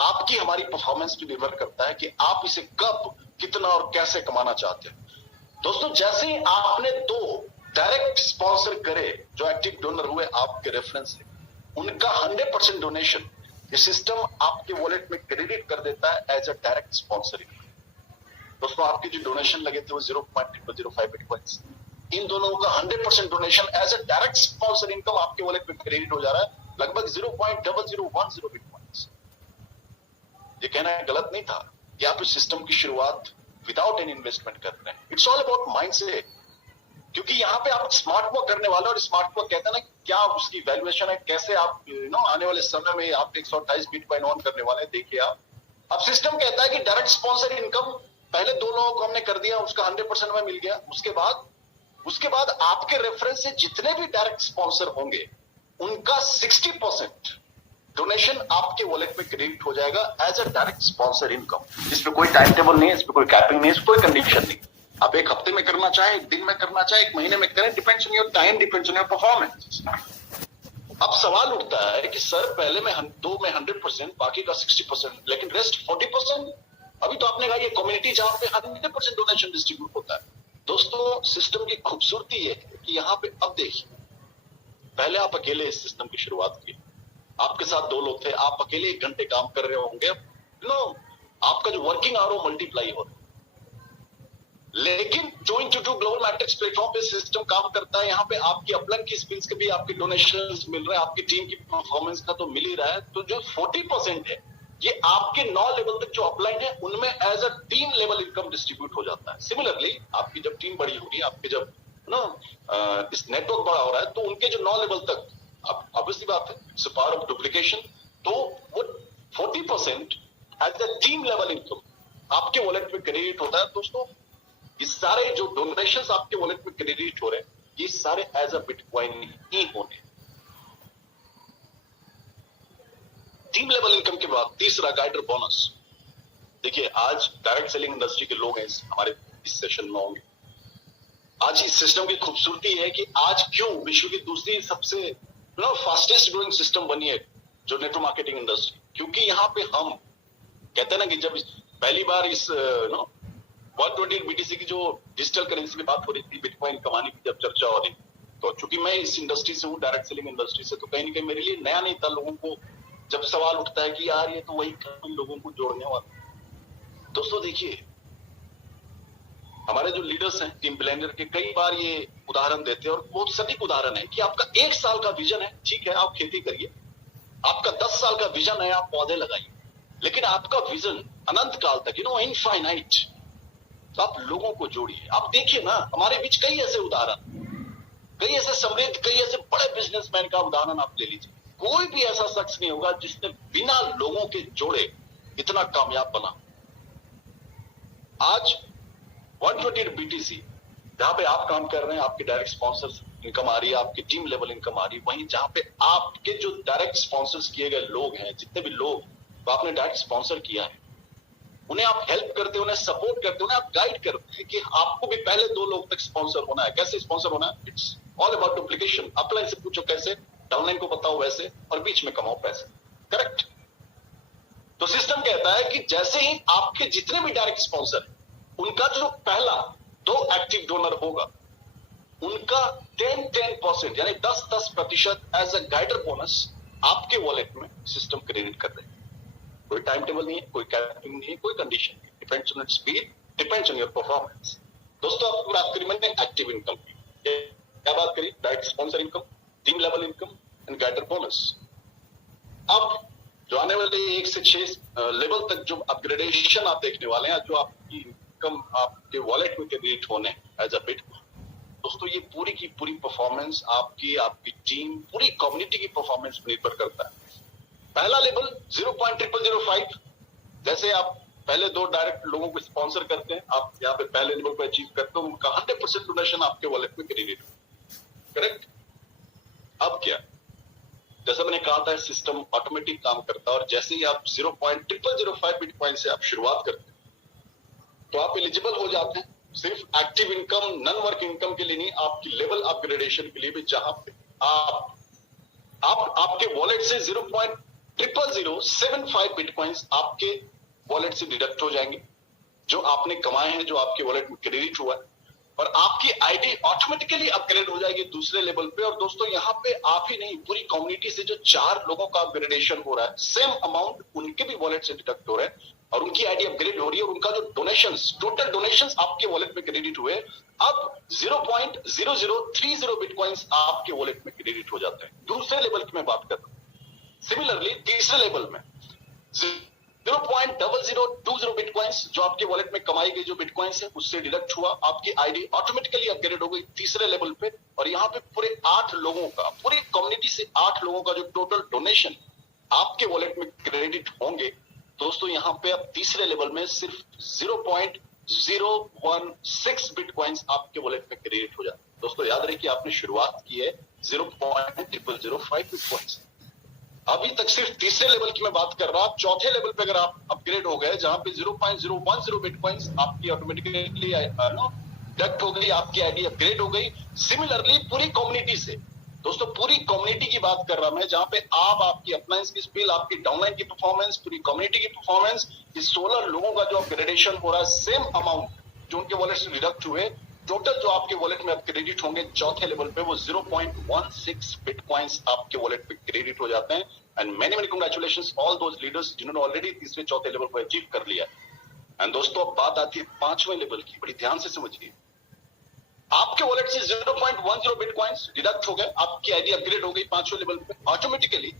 आपकी हमारी परफॉर्मेंस पे निर्भर करता है कि आप इसे कब, कितना और कैसे कमाना चाहते हैं। दोस्तों, जैसे ही आपने 2 डायरेक्ट स्पॉन्सर करे जो एक्टिव डोनर हुए आपके रेफरेंस से, उनका 100% डोनेशन ये सिस्टम आपके वॉलेट में क्रेडिट कर देता है एज अ डायरेक्ट स्पॉन्सरिंग। दोस्तों, आपके जो डोनेशन लगे थे वो 0.0005 बिटकॉइंस, इन दोनों का 100% donation as a direct sponsor income आपके वॉलेट में क्रेडिट हो जा रहा है, लगभग 0.0010 बिटकॉइंस। ये कहना गलत नहीं था, यहाँ पे सिस्टम की शुरुआत विदाउट एनी इन्वेस्टमेंट कर रहे हैं। इट्स ऑल अबाउट माइंड से, क्योंकि यहाँ पे आप स्मार्ट वर्क करने वाले, और स्मार्ट वर्क कहते हैं ना क्या उसकी वैल्यूएशन है, कैसे आप आने वाले समय में आप 128 बिटकॉइन ऑन करने वाले, देखिए आप। अब सिस्टम कहता है कि डायरेक्ट स्पॉन्सर इनकम पहले 2 लोगों को हमने कर दिया, उसका 100% में मिल गया। उसके बाद आपके रेफरेंस से जितने भी डायरेक्ट स्पॉन्सर होंगे उनका 60% डोनेशन आपके वॉलेट में क्रेडिट हो जाएगा as a direct sponsor income. इसमें कोई टाइम टेबल नहीं है, इसमें कोई कैपिंग नहीं है, कोई कंडीशन नहीं। आप 1 हफ्ते में करना चाहे, 1 दिन में करना चाहे, 1 महीने में करें, depends on your time, depends on your performance. अब सवाल उठता है कि सर पहले में 2 में 100%, बाकी का 60%, लेकिन रेस्ट 40%। अभी तो आपने कहा ये कम्युनिटी जहां पे 100% डोनेशन डिस्ट्रीब्यूट होता है। दोस्तों सिस्टम की खूबसूरती ये है कि यहाँ पे अब देखिए, पहले आप अकेले इस सिस्टम की शुरुआत की, आपके साथ 2 लोग थे, आप अकेले 1 घंटे काम कर रहे होंगे, आपका जो वर्किंग आवर वो मल्टीप्लाई हो रहा है। लेकिन जो इंस्टीट्यूट ग्लोबल मैट्रिक्स प्लेटफॉर्म पे सिस्टम काम करता है, यहाँ पे आपकी अपलाइन की स्किल्स के भी आपके डोनेशंस मिल रहे हैं, आपकी टीम की परफॉर्मेंस का तो मिल ही रहा है। तो जो 40% है ये आपके 9 लेवल तक जो अपलाइन है उनमें as a team level income distribute हो जाता है। सिमिलरली आपकी जब टीम बड़ी होगी, आपके जब इस नेटवर्क बड़ा हो रहा है, तो उनके जो 9 लेवल तक, अब ऑब्वियसली बात है, इट्स पावर ऑफ डुप्लीकेशन, तो वो 40% as a team level income आपके वॉलेट में क्रेडिट होता है। दोस्तों ये सारे जो डोनेशंस आपके वॉलेट में क्रेडिट हो रहे हैं, ये सारे एज अ बिटकॉइन ही होने। टीम लेवल इनकम के बाद तीसरा गाइडर बोनस। देखिए आज डायरेक्ट सेलिंग इंडस्ट्री के लोग हैं हमारे इस सेशन में होंगे। आज इस सिस्टम की खूबसूरती है कि आज क्यों विश्व की दूसरी सबसे फास्टेस्ट ग्रोइंग सिस्टम बनी है जो नेटवर्क मार्केटिंग इंडस्ट्री, क्योंकि यहाँ पे हम कहते हैं ना कि जब पहली बार इस 128 बीटीसी की जो डिजिटल करेंसी की बात हो रही थी, बिटकॉइन कमाने की जब चर्चा हो रही, तो चूंकि मैं इस इंडस्ट्री से हूँ, डायरेक्ट सेलिंग इंडस्ट्री से, तो कहीं ना कहीं मेरे लिए नया नहीं था। लोगों को जब सवाल उठता है कि यार ये तो वही लोगों को जोड़ने वाला। दोस्तों देखिए हमारे जो लीडर्स हैं टीम प्लानर के, कई बार ये उदाहरण देते हैं और बहुत सटीक उदाहरण है कि आपका 1 साल का विजन है, ठीक है आप खेती करिए, आपका 10 साल का विजन है आप पौधे लगाइए, लेकिन आपका विजन अनंत काल तक इनफाइनाइट, तो आप लोगों को जोड़िए। आप देखिए ना हमारे बीच कई ऐसे उदाहरण, कई ऐसे समृद्ध, कई ऐसे बड़े बिजनेसमैन का उदाहरण आप ले लीजिए, कोई भी ऐसा शख्स नहीं होगा जिसने बिना लोगों के जोड़े इतना कामयाब बना। आज 128 बीटीसी जहां पे आप काम कर रहे हैं, आपके डायरेक्ट स्पॉन्सर्स इनकम आ रही है, आपकी टीम लेवल इनकम आ रही है, वहीं जहां पे आपके जो डायरेक्ट स्पॉन्सर्स किए गए लोग हैं, जितने भी लोग तो आपने डायरेक्ट स्पॉन्सर किया है, उन्हें आप हेल्प करते, उन्हें सपोर्ट करते, उन्हें आप गाइड करते हैं कि आपको भी पहले 2 लोग तक स्पॉन्सर होना है। कैसे स्पॉन्सर होना है? It's all about duplication. Upline से पूछो कैसे, डाउनलाइन को बताओ वैसे, और बीच में कमाओ पैसे। करेक्ट? तो सिस्टम कहता है कि जैसे ही आपके जितने भी डायरेक्ट स्पॉन्सर उनका जो पहला 2 एक्टिव डोनर होगा, उनका 10% यानी 10% एज अ गाइडर बोनस आपके वॉलेट में सिस्टम क्रेडिट कर रहे हैं। कोई टाइम टेबल नहीं है, कोई कैपिंग नहीं है, कोई कंडीशन नहीं, depends on speed, depends on your performance. दोस्तों आपको बात करी मैंने एक्टिव इनकम की, क्या बात करी? Direct sponsor income, team level income and guider bonus. अब जो आने वाले 1 से 6 लेवल तक जो अपग्रेडेशन आप देखने वाले हैं, जो आपकी इनकम आपके वॉलेट में क्रेडिट होने एज अ बिटकॉइन, दोस्तों ये पूरी की पूरी परफॉर्मेंस आपकी टीम, पूरी कम्युनिटी की परफॉर्मेंस पर निर्भर करता है। पहला लेवल 0.0005, जैसे आप पहले 2 डायरेक्ट लोगों को स्पॉन्सर करते हैं, आप यहाँ पे पहले लेवल पर अचीव करते हो, उनका 100% डोनेशन आपके वॉलेट में क्रेडिट हो। करेक्ट? अब क्या, जैसा मैंने कहा था सिस्टम ऑटोमेटिक काम करता है, और जैसे ही आप 0.0005 बिटकॉइन से आप शुरुआत करते हैं तो आप एलिजिबल हो जाते हैं सिर्फ active income, non work income के लिए नहीं, आपकी लेवल अपग्रेडेशन के लिए भी, जहां पे आपके वॉलेट से 0.0075 बिटकॉइंस आपके वॉलेट से डिडक्ट हो जाएंगे, जो आपने कमाए हैं, जो आपके वॉलेट में क्रेडिट हुआ है, और आपकी आईडी ऑटोमेटिकली अपग्रेड हो जाएगी दूसरे लेवल पे। और दोस्तों यहाँ पे आप ही नहीं, पूरी कम्युनिटी से जो 4 लोगों का अपग्रेडेशन हो रहा है, सेम अमाउंट उनके भी वॉलेट से डिडक्ट हो रहे हैं, और उनकी आईडी अपग्रेड हो रही है, और उनका जो डोनेशंस, टोटल डोनेशंस आपके वॉलेट में क्रेडिट हुए, अब 0.0030 बिटकॉइंस आपके वॉलेट में क्रेडिट हो जाते हैं। दूसरे लेवल की मैं बात कर रहा हूं। सिमिलरली तीसरे लेवल में 0.0020 बिटकॉइंस जो आपके वॉलेट में कमाई गई जो बिटकॉइंस है उससे डिडक्ट हुआ, आपकी आईडी ऑटोमेटिकली अपग्रेड हो गई तीसरे लेवल पे। और यहाँ पे पूरे 8 लोगों का, पूरी कम्युनिटी से 8 लोगों का जो टोटल डोनेशन आपके वॉलेट में क्रेडिट होंगे दोस्तों, यहाँ पे अब तीसरे लेवल में सिर्फ 0.016 बिटकॉइंस आपके वॉलेट में क्रेडिट हो जाते हैं। दोस्तों याद रखिए आपने शुरुआत की है 0.005 बिटकॉइंस। अभी तक सिर्फ तीसरे लेवल की मैं बात कर रहा हूं। चौथे लेवल पे अगर आप अपग्रेड हो गए जहां पे 0.010 बिटकॉइंस आपकी ऑटोमेटिकली डिडक्ट हो गई, आपकी आईडी अपग्रेड हो गई। सिमिलरली पूरी कम्युनिटी से दोस्तों, पूरी कम्युनिटी की बात कर रहा मैं, जहां पे आप, आपकी अपलाइंस की स्पिल, आपकी डाउनलाइन की परफॉर्मेंस, पूरी कम्युनिटी की परफॉर्मेंस, इस 16 लोगों का जो अपग्रेडेशन हो रहा है, सेम अमाउंट जो उनके वॉलेट से डिडक्ट हुए, टोटल जो आपके वॉलेट में अब क्रेडिट होंगे चौथे लेवल पे वो 0.16 बिटकॉइंस आपके वॉलेट पे क्रेडिट हो जाते हैं। And many many congratulations all those leaders जिन्होंने ऑलरेडी तीसरे चौथे लेवल को अचीव कर लिया। एंड दोस्तों अब बात आती है 5वें लेवल की, बड़ी ध्यान से समझिए। आपके वॉलेट से 0.10 बिटकॉइंस डिडक्ट हो गए, आपकी आईडी अपग्रेड हो गई 5वें लेवल पे, ऑटोमेटिकली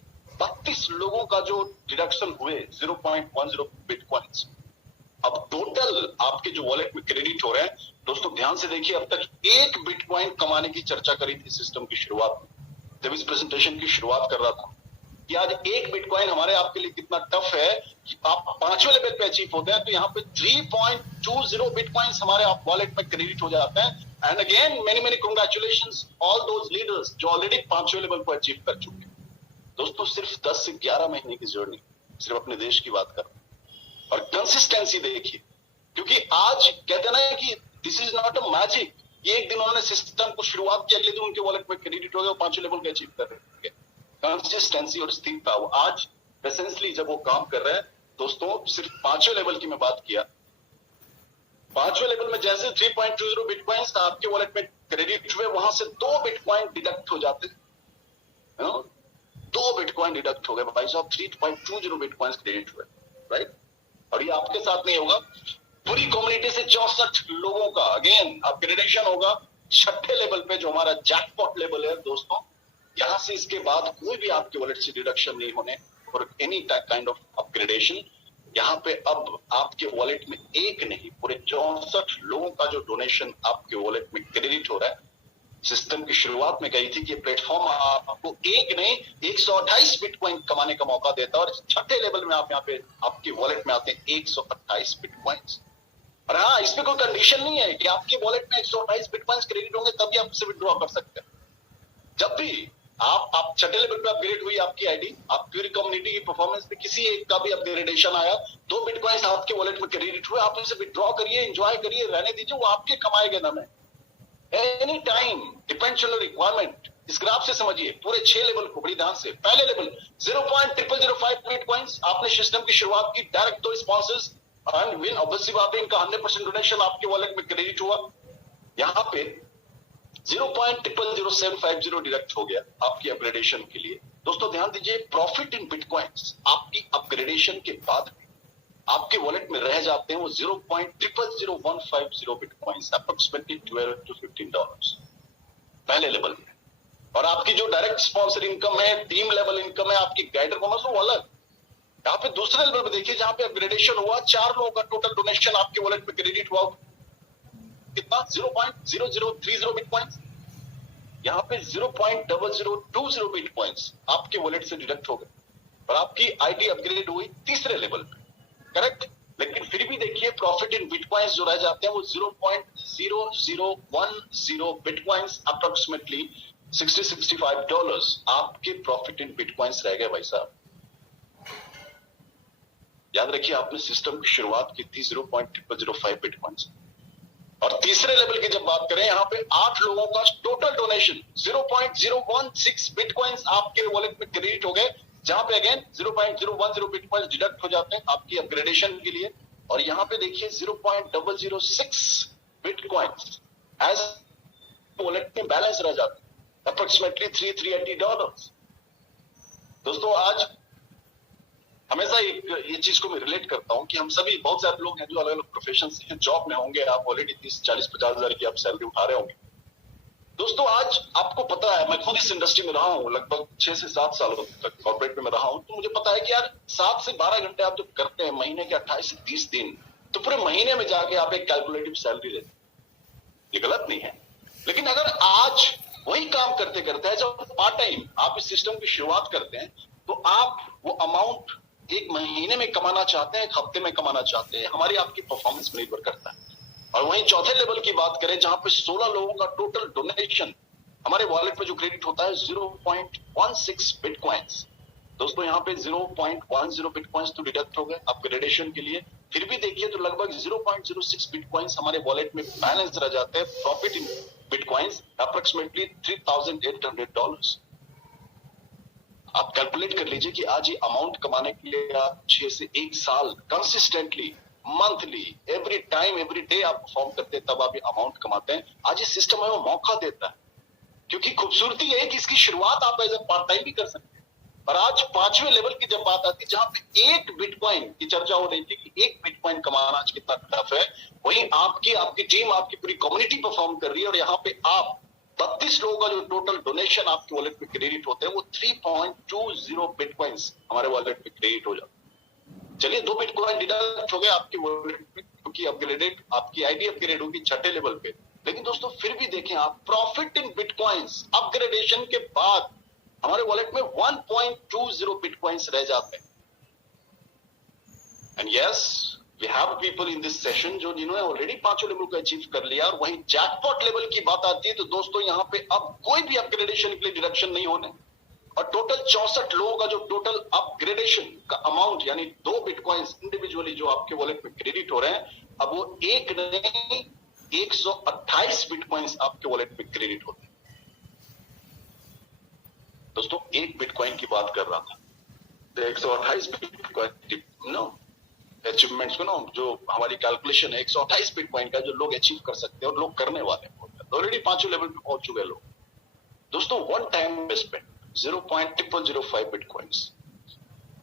32 लोगों का जो डिडक्शन हुए 0.10 बिटकॉइंस, अब टोटल आपके जो वॉलेट में क्रेडिट हो रहे हैं दोस्तों ध्यान से देखिए। अब तक 1 बिटकॉइन कमाने की चर्चा करी थी सिस्टम की शुरुआत में, जब इस प्रेजेंटेशन की शुरुआत कर रहा था कि आज 1 बिटकॉइन हमारे आपके लिए कितना टफ है कि आप 5वें लेवल पे अचीव होते हैं तो यहाँ पे 3.20 बिटकॉइंस हमारे आप वॉलेट में क्रेडिट हो जाते हैं। And again many many congratulations all those leaders जो ऑलरेडी 5वें लेवल को अचीव कर चुके हैं। दोस्तों सिर्फ 10 से 11 महीने की जर्नी, सिर्फ अपने देश की बात कर रहा हूं। और कंसिस्टेंसी देखिए, क्योंकि आज कहते ना कि this is not a magic, ये एक दिन उन्होंने सिस्टम को शुरुआत की, अगले दिन उनके वॉलेट में क्रेडिट हो गया, 5वें लेवल को अचीव कर रहे हैं। कंसिस्टेंसी और स्थिरता, वो आज पेशेंसली जब वो काम कर रहे हैं दोस्तों, सिर्फ 5वें लेवल की मैं बात किया, 5वें लेवल में जैसे 3.20 बिटकॉइंस आपके वॉलेट में क्रेडिट हुए, वहां से 2 बिटकॉइन डिडक्ट हो जाते हैं। 2 बिटकॉइन डिडक्ट हो गए भाई साहब, 3.20 बिटकॉइंस क्रेडिट हुए, राइट। और ये आपके साथ नहीं होगा, पूरी कम्युनिटी से 64 लोगों का अगेन अपग्रेडेशन होगा 6ठे लेवल पे, जो हमारा जैकपॉट लेवल है दोस्तों। यहां से इसके बाद कोई भी आपके वॉलेट से डिडक्शन नहीं होने और एनी काइंड ऑफ अपग्रेडेशन। यहाँ पे अब आपके वॉलेट में एक नहीं, पूरे 64 लोगों का जो डोनेशन आपके वॉलेट में क्रेडिट हो रहा है। सिस्टम की शुरुआत में कही थी कि प्लेटफॉर्म आपको एक नहीं 128 बिटकॉइन कमाने का मौका देता है, और 6ठे लेवल में आप यहाँ पे आपके वॉलेट में आते हैं 128 बिटकॉइंस। और हाँ, इसमें कोई कंडीशन नहीं है कि आपके वॉलेट में 128 बिटकॉइंस क्रेडिट होंगे तभी आप उसे विड्रॉ कर सकते हैं। जब भी आप 6ठे लेवल पे अपग्रेड हुई आपकी आईडी, आप पूरी कम्युनिटी की परफॉर्मेंस पे किसी एक का भी अपग्रेडेशन आया, 2 बिटकॉइंस आपके वॉलेट में क्रेडिट हुए, आप उसे विड्रॉ करिए, एंजॉय करिए, रहने दीजिए, वो आपके कमाए गए नाम है। Any time depends on requirement. इस ग्राफ से समझिए पूरे 6 लेवल को बड़ी ध्यान से। पहले लेवल 0.0005 बिटकॉइंस, आपने सिस्टम की शुरुआत की, डायरेक्ट तो स्पॉन्सर्स एंड विन, ऑब्वियसली बात है इनका 100% डोनेशन आपके वॉलेट में क्रेडिट हुआ। यहाँ पे 0.000750 डिडक्ट हो गया आपकी अपग्रेडेशन के लिए। दोस्तों ध्यान दीजिए, प्रॉफिट इन बिटकॉइंस आपकी अपग्रेडेशन के बाद आपके वॉलेट में रह जाते हैं वो 0.000150 बिटकॉइंस, अप्रोक्सीमेटली $12 to $15 पहले लेवल में। और आपकी जो डायरेक्ट स्पॉन्सर इनकम है, टीम लेवल इनकम है, आपकी गाइडर बोनस वो अलग। यहाँ पे दूसरे लेवल पे देखिए, जहां पे अपग्रेडेशन हुआ, 4 लोगों का टोटल डोनेशन आपके वॉलेट में क्रेडिट हुआ, कितना 0.0030 बिटकॉइंस। यहाँ पे 0.0020 बिटकॉइंस आपके वॉलेट से डिडक्ट हो गए और आपकी आईडी अपग्रेड हुई तीसरे लेवल पे, करेक्ट। लेकिन फिर भी देखिए प्रॉफिट इन बिटकॉइंस जो रह जाते हैं वो 0.0010 बिटकॉइंस, अप्रोक्सीमेटली $60-65 आपके प्रॉफिट इन बिटकॉइंस रह गए भाई साहब। याद रखिए आपने सिस्टम की शुरुआत की थी 0.0005 बिटकॉइंस। और तीसरे लेवल की जब बात करें, यहाँ पे 8 लोगों का टोटल डोनेशन 0.016 बिटकॉइंस आपके वॉलेट में क्रेडिट हो गए, जहां पे अगेन 0.010 बिटकॉइंस डिडक्ट हो जाते हैं आपकी अपग्रेडेशन के लिए। और यहाँ पे देखिए 0.006 बिटकॉइंस एज वॉलेट में बैलेंस रह जाते हैं, अप्रोक्सीमेटली $380। दोस्तों आज हमेशा ये चीज को मैं रिलेट करता हूं कि हम सभी, बहुत सारे लोग हैं जो अलग अलग प्रोफेशन से हैं, जॉब में होंगे, आप ऑलरेडी 30, 40, 50 हजार की आप सैलरी उठा रहे होंगे। दोस्तों आज आपको पता है, मैं खुद इस इंडस्ट्री में रहा हूं लगभग 6 से 7 सालों तक कॉर्पोरेट में रहा हूं, तो मुझे पता है कि यार 7 से 12 घंटे आप जब करते हैं महीने के 28 से 30 दिन, तो पूरे महीने में जाके आप एक कैलकुलेटिव सैलरी लेते हैं। ये गलत नहीं है, लेकिन अगर आज वही काम करते करते जब पार्ट टाइम आप इस सिस्टम की शुरुआत करते हैं, तो आप वो अमाउंट एक महीने में कमाना चाहते हैं, एक हफ्ते में कमाना चाहते हैं, हमारी आपकी परफॉर्मेंस पर निर्भर करता है। और वहीं चौथे लेवल की बात करें, जहां पे 16 लोगों का टोटल डोनेशन हमारे वॉलेट में जो क्रेडिट होता है 0.16 बिटकॉइंस। दोस्तों यहाँ पे 0.10 बिटकॉइंस तो डिडक्ट हो गए आपके रेडिएशन के लिए, फिर भी देखिए तो लगभग 0.06 बिटकॉइंस हमारे वॉलेट में बैलेंस रह जाते हैं। Profit in bitcoins approximately $3,800। आप कैलकुलेट कर लीजिए कि आज ये अमाउंट कमाने के लिए आप 6 से 1 साल consistently monthly every time every day आप परफॉर्म करते हैं, तब आप ये अमाउंट कमाते हैं। आज ये सिस्टम हमें मौका देता है, क्योंकि खूबसूरती है कि इसकी शुरुआत आप एज ए पार्ट टाइम भी कर सकते हैं। पर आज 5वें लेवल की जब बात आती है, जहां पे 1 बिटकॉइन की चर्चा हो रही थी कि 1 बिटकॉइन कमाना आज कितना टफ है, वहीं आपकी टीम, आपकी पूरी कम्युनिटी परफॉर्म कर रही है। और यहाँ पे आप 32 लोगों का जो टोटल डोनेशन आपके वॉलेट में क्रेडिट होते हैं, वो 3.20 बिटकॉइंस हमारे वॉलेट में क्रेडिट हो जाते हैं। चलिए 2 बिटकॉइन डिडक्ट हो गए आपके वॉलेट में, क्योंकि अपग्रेडेड आपकी आईडी अपग्रेड होगी 6ठे लेवल पे। लेकिन दोस्तों फिर भी देखें आप, प्रॉफिट इन बिटकॉइंस अपग्रेडेशन के बाद हमारे वॉलेट में 1.20 बिटकॉइंस रह जाते हैं। And yes, we have people in this session जो जिन्होंने ऑलरेडी 5 लेवल को अचीव कर लिया। और वहीं जैकपॉट लेवल की बात आती है, तो दोस्तों यहाँ पे अब कोई भी अपग्रेडेशन के लिए डिडक्शन नहीं होने, और टोटल 64 लोगों का जो टोटल अपग्रेडेशन का अमाउंट यानी 2 बिटकॉइंस इंडिविजुअली जो आपके वॉलेट में क्रेडिट हो रहे हैं, अब वो एक नहीं 128 बिटकॉइंस आपके वॉलेट में क्रेडिट होते हैं। दोस्तों 1 बिटकॉइन की बात कर रहा था, तो 128 बिटकॉइन नो अचीवमेंट्स को ना, जो हमारी कैलकुलेशन है 128 बिटकॉइन का जो लोग अचीव कर सकते हैं और लोग करने वाले हैं, ऑलरेडी 5 लेवल पे पहुंच चुके लोग। दोस्तों वन टाइम इन्वेस्टमेंट 0.0005 बिटकॉइंस,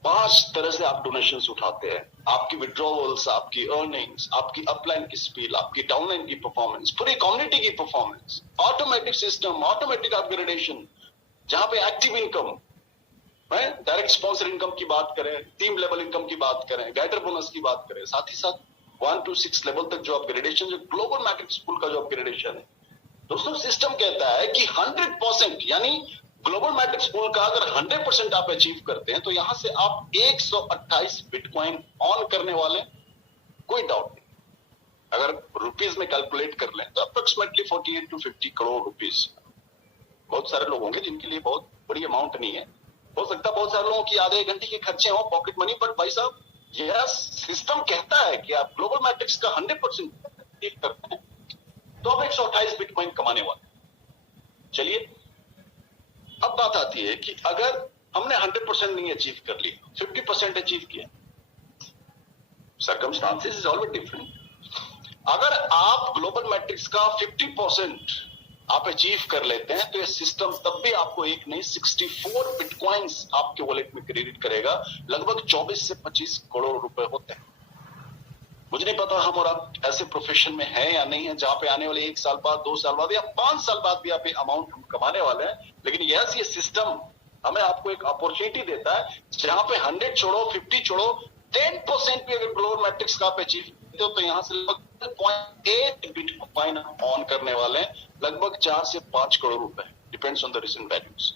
5 तरह से आप डोनेशंस उठाते हैं। आपकी विड्रॉवल्स, आपकी अर्निंग्स, आपकी अपलाइन की स्पीड, आपकी डाउनलाइन की परफॉर्मेंस, पूरी कम्युनिटी की performance, automatic system, automatic upgradation, जहां पे active income, direct sponsor income की बात करें, टीम लेवल इनकम की बात करें, गाइडर बोनस की बात करें, साथ ही साथ 1 to 6 लेवल तक जो अपग्रेडेशन, जो ग्लोबल मैट्रिक्स स्कूल का जो अपग्रेडेशन है। दोस्तों सिस्टम कहता है कि 100% यानी ग्लोबल मैट्रिक्स पूल का अगर 100% आप अचीव करते हैं, तो यहां से आप 128 बिटकॉइन ऑन करने वाले, कोई डाउट नहीं। अगर रुपीज में कैलकुलेट कर लें तो अप्रोक्सीमेटली 48 to 50 करोड़ रुपीज। बहुत सारे लोग होंगे जिनके लिए बहुत बड़ी अमाउंट नहीं है, हो सकता है बहुत सारे लोगों की आधे घंटे के खर्चे हो पॉकेट मनी, बट भाई साहब यह सिस्टम कहता है कि आप ग्लोबल मैट्रिक्स का 100% अचीव करते हैं, तो आप 128 बिटकॉइन कमाने वाले। चलिए अब बात आती है कि अगर हमने 100% नहीं अचीव कर लिया, 50% अचीव किया, सर्कमस्टांसेस इज ऑलवेज डिफरेंट। अगर आप ग्लोबल मैट्रिक्स का 50% आप अचीव कर लेते हैं, तो ये सिस्टम तब भी आपको एक नहीं 64 बिटकॉइंस आपके वॉलेट में क्रेडिट करेगा। लगभग 24 से 25 करोड़ रुपए होते हैं। मुझे नहीं पता हम और आप ऐसे प्रोफेशन में हैं या नहीं है, जहां पे आने वाले 1 साल बाद, 2 साल बाद या 5 साल बाद भी आप ये अमाउंट हम कमाने वाले हैं। लेकिन यस, ये सिस्टम हमें आपको एक अपॉर्चुनिटी देता है, जहां पे 100 छोड़ो, 50 छोड़ो, 10% भी अगर ग्लोबल मैट्रिक्स का आप अचीव करते हो, तो यहां से लगभग 0.8 बिटकॉइन ऑन करने वाले हैं, लगभग 4 से 5 करोड़ रुपए, depends on the recent values.